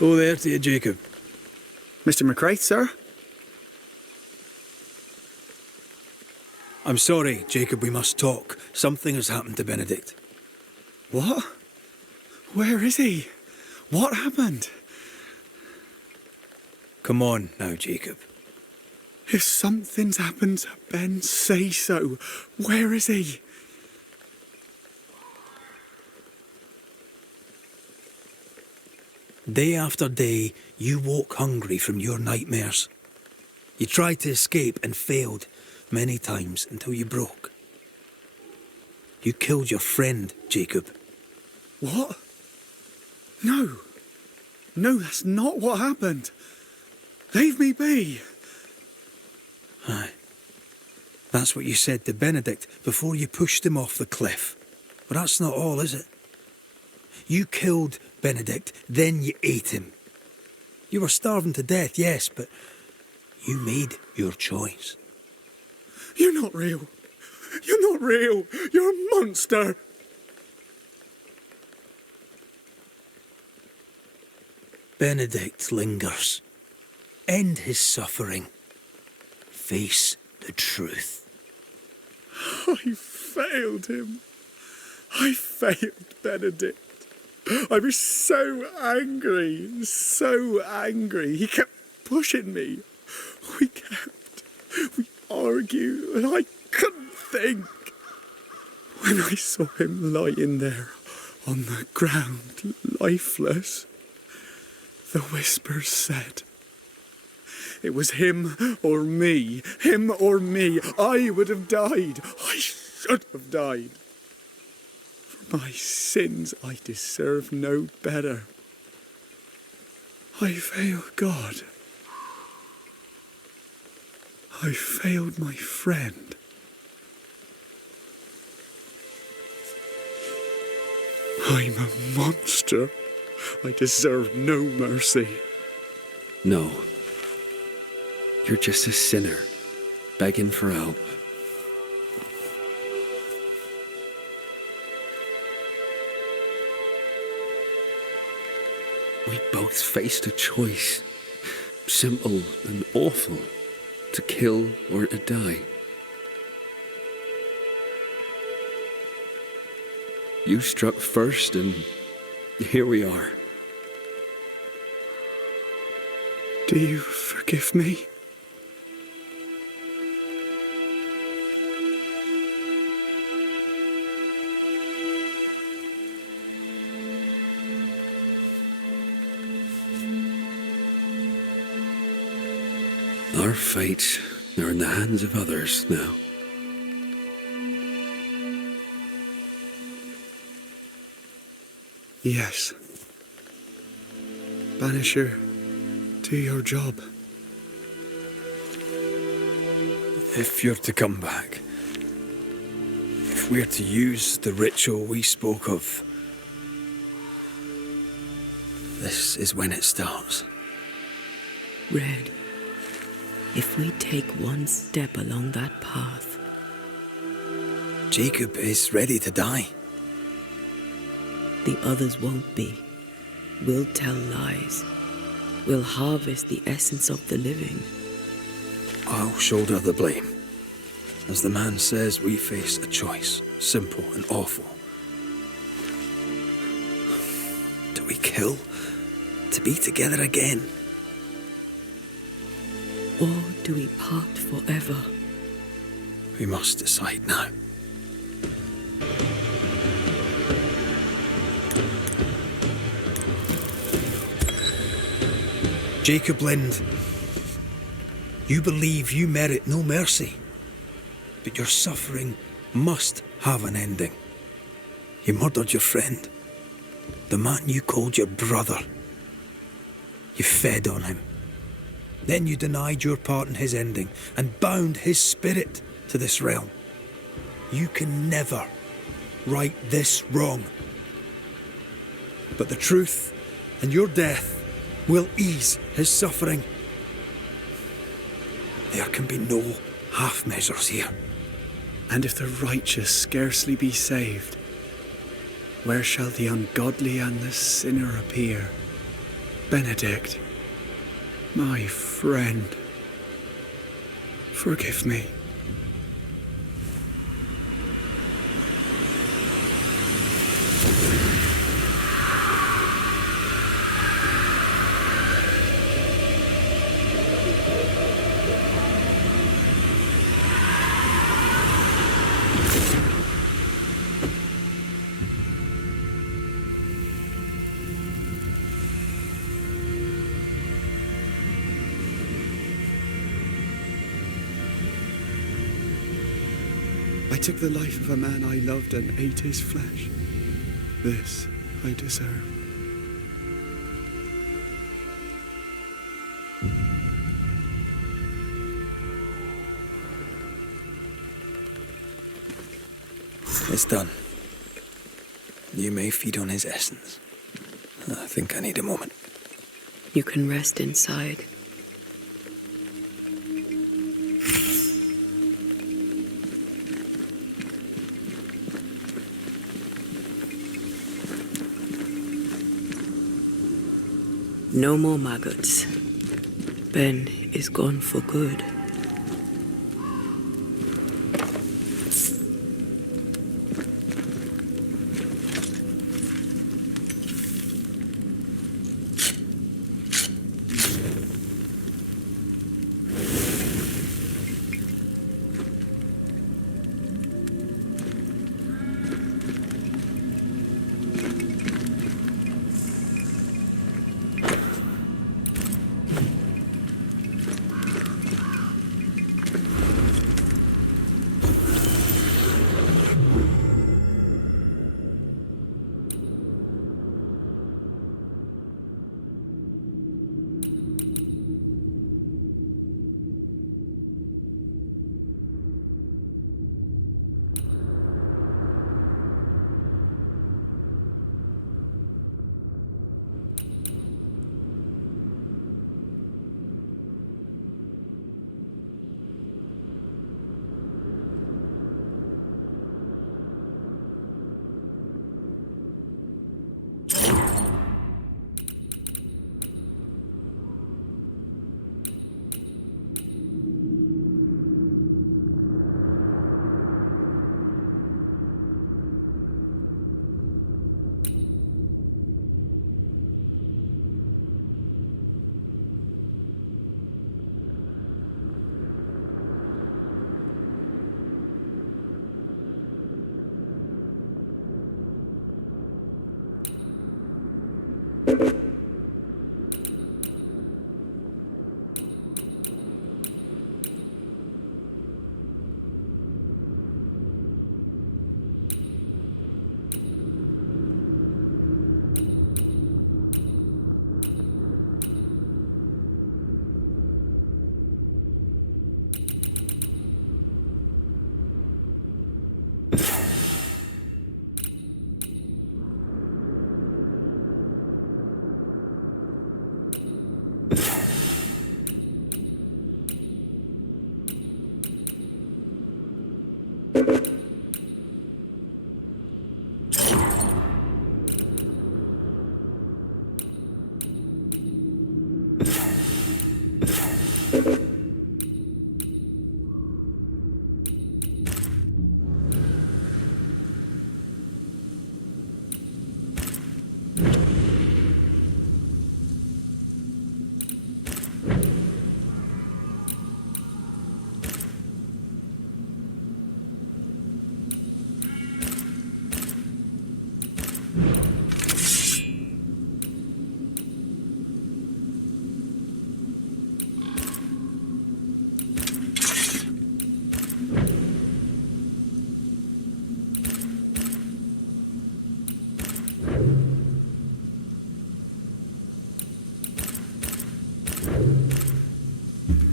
Oh, there to you, Jacob. Mr. McCraith, sir? I'm sorry, Jacob, we must talk. Something has happened to Benedict. What? Where is he? What happened? Come on now, Jacob. If something's happened to Ben, say so. Where is he? Day after day, you woke hungry from your nightmares. You tried to escape and failed many times until you broke. You killed your friend, Jacob. What? No. No, that's not what happened. Leave me be. Aye. That's what you said to Benedict before you pushed him off the cliff. But that's not all, is it? You killed Benedict, then you ate him. You were starving to death, yes, but you made your choice. You're not real. You're not real. You're a monster. Benedict lingers. End his suffering. Face the truth. I failed him. I failed Benedict. I was so angry, so angry. He kept pushing me. We argued, and I couldn't think. When I saw him lying there on the ground, lifeless, the whispers said, it was him or me, him or me. I would have died. I should have died. For my sins, I deserve no better. I failed God. I failed my friend. I'm a monster. I deserve no mercy. No. You're just a sinner, begging for help. We both faced a choice, simple and awful, to kill or to die. You struck first, and here we are. Do you forgive me? Our fates are in the hands of others now. Yes. Banisher, do your job. If you're to come back, if we're to use the ritual we spoke of, this is when it starts. Red, if we take one step along that path... Jacob is ready to die. The others won't be. We'll tell lies. will harvest the essence of the living. I'll shoulder the blame. As the man says, we face a choice, simple and awful. Do we kill to be together again? Or do we part forever? We must decide now. Jacob Lind, you believe you merit no mercy, but your suffering must have an ending. You murdered your friend, the man you called your brother. You fed on him. Then you denied your part in his ending and bound his spirit to this realm. You can never right this wrong. But the truth and your death will ease his suffering. There can be no half measures here. And if the righteous scarcely be saved, where shall the ungodly and the sinner appear? Benedict, my friend, forgive me. I took the life of a man I loved and ate his flesh. This I deserve. It's done. You may feed on his essence. I think I need a moment. You can rest inside. No more maggots. Ben is gone for good.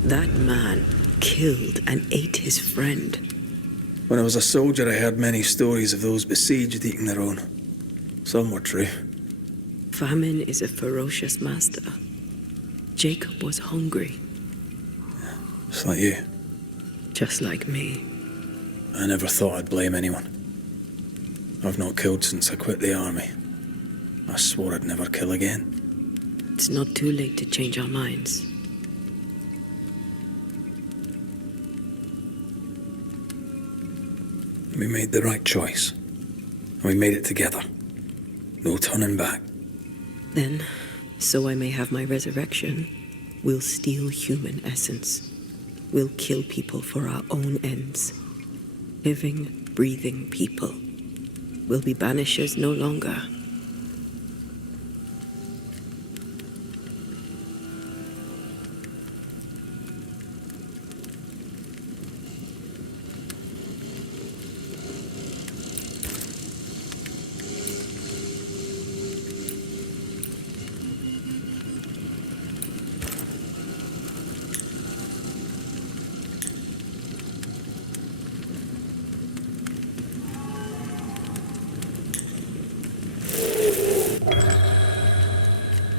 That man killed and ate his friend. When I was a soldier, I heard many stories of those besieged eating their own. Some were true. Famine is a ferocious master. Jacob was hungry. Just like you. Just like me. I never thought I'd blame anyone. I've not killed since I quit the army. I swore I'd never kill again. It's not too late to change our minds. We made the right choice. And we made it together. No turning back. Then, so I may have my resurrection, we'll steal human essence. We'll kill people for our own ends. Living, breathing people. We'll be banishers no longer.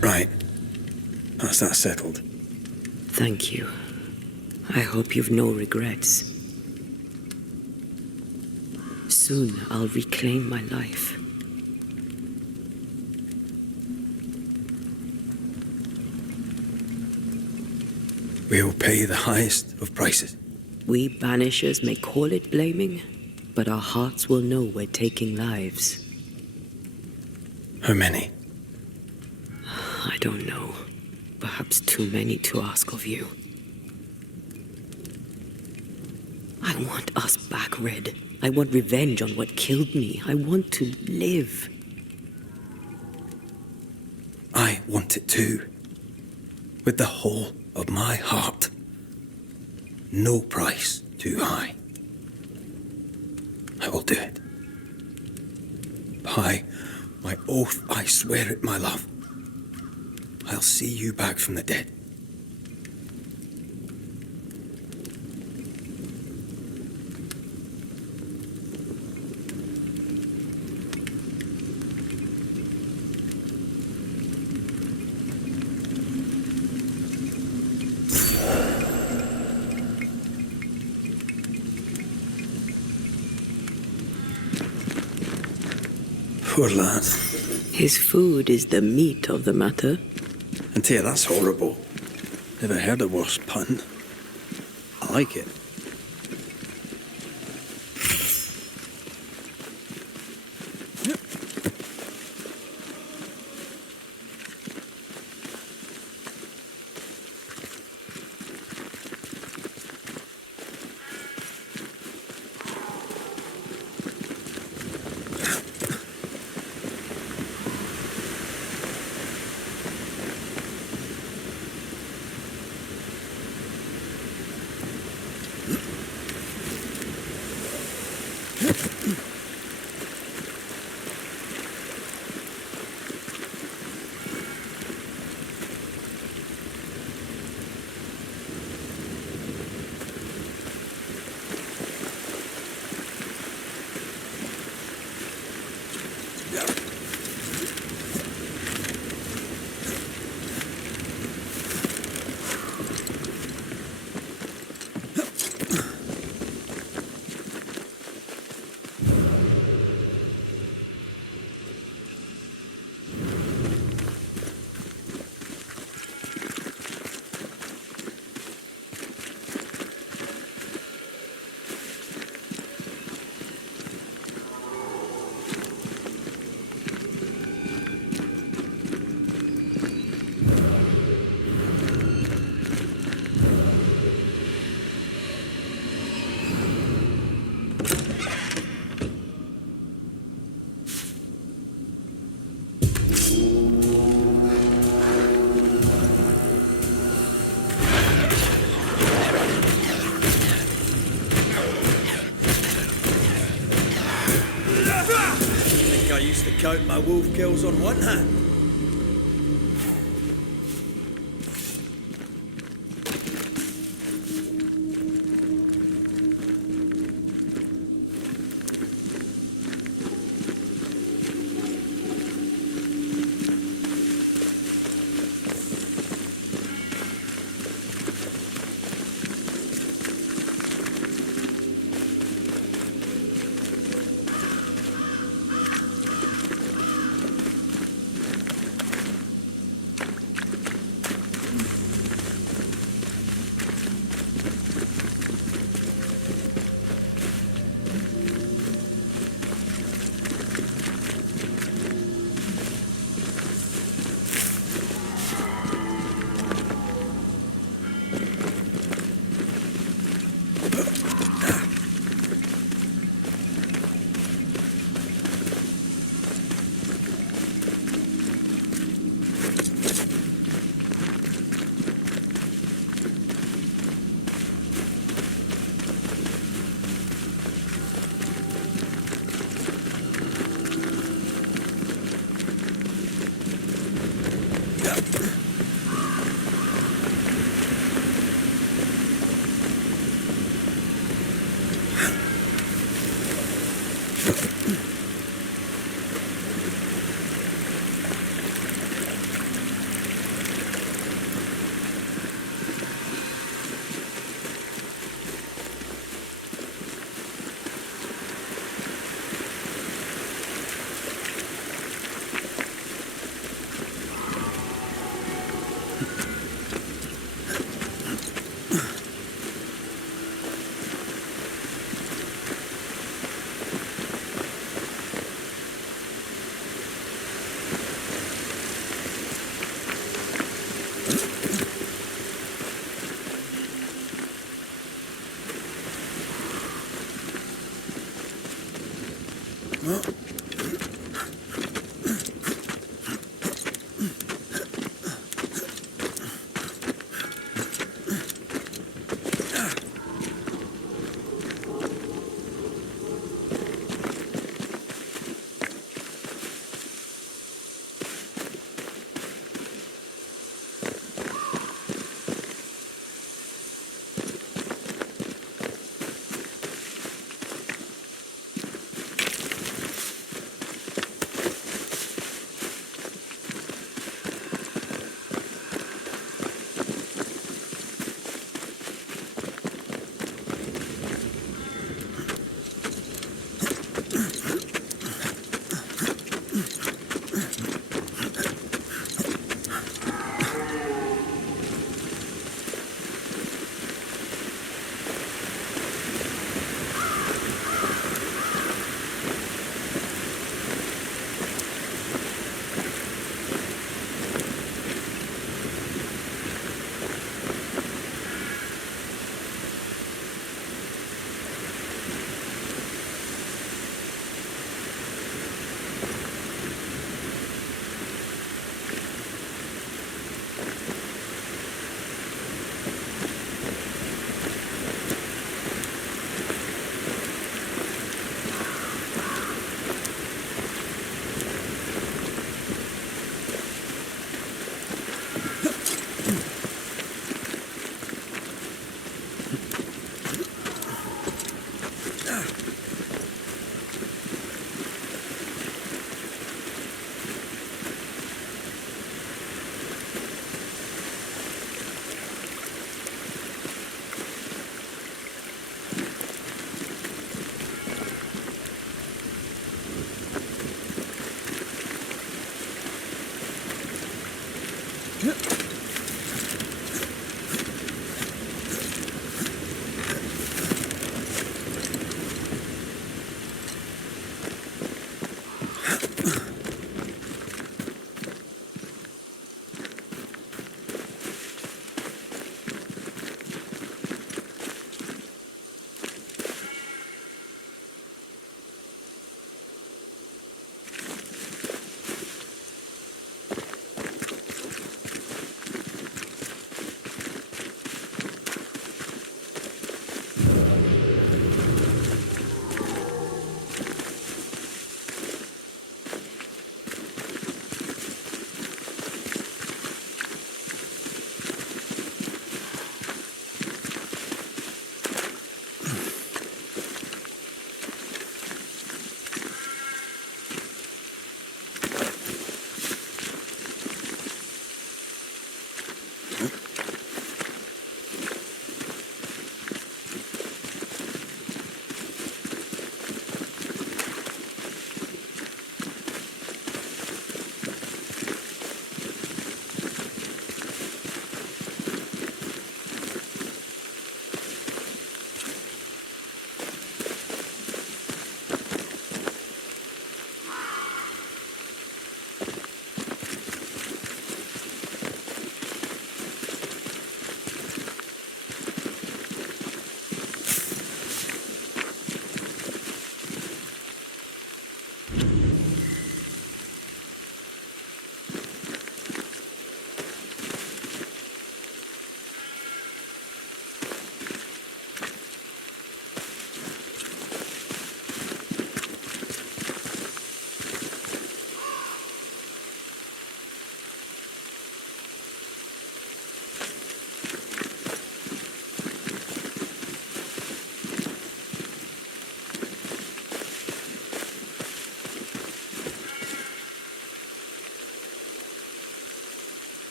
Right. That's that settled. Thank you. I hope you've no regrets. Soon I'll reclaim my life. We'll pay the highest of prices. We banishers may call it blaming, but our hearts will know we're taking lives. How many? I don't know. Perhaps too many to ask of you. I want us back, Red. I want revenge on what killed me. I want to live. I want it too. With the whole of my heart. No price too high. I will do it. By my oath, I swear it, my love. I'll see you back from the dead. Poor lad. His food is the meat of the matter. Antea, that's horrible. Never heard a worse pun. I like it. I used to count my wolf kills on one hand.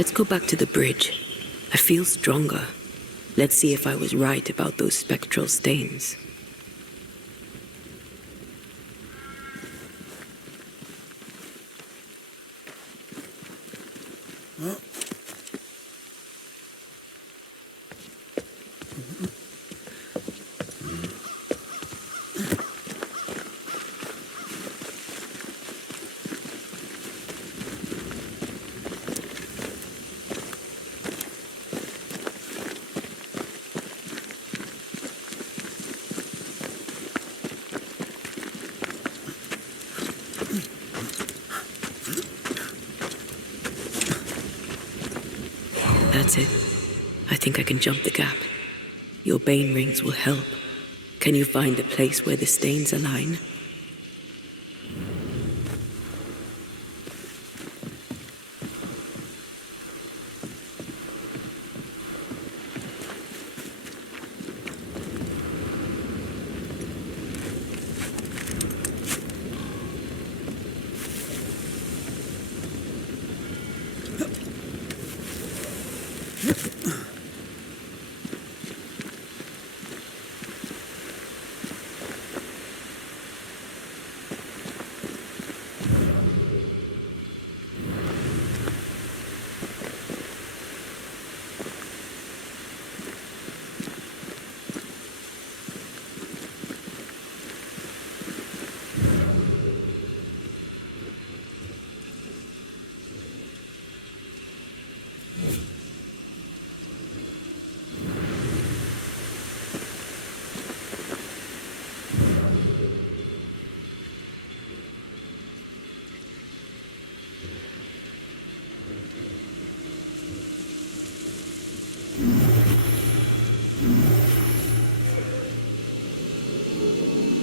Let's go back to the bridge. I feel stronger. Let's see if I was right about those spectral stains. That's it. I think I can jump the gap. Your bane rings will help. Can you find the place where the stains align?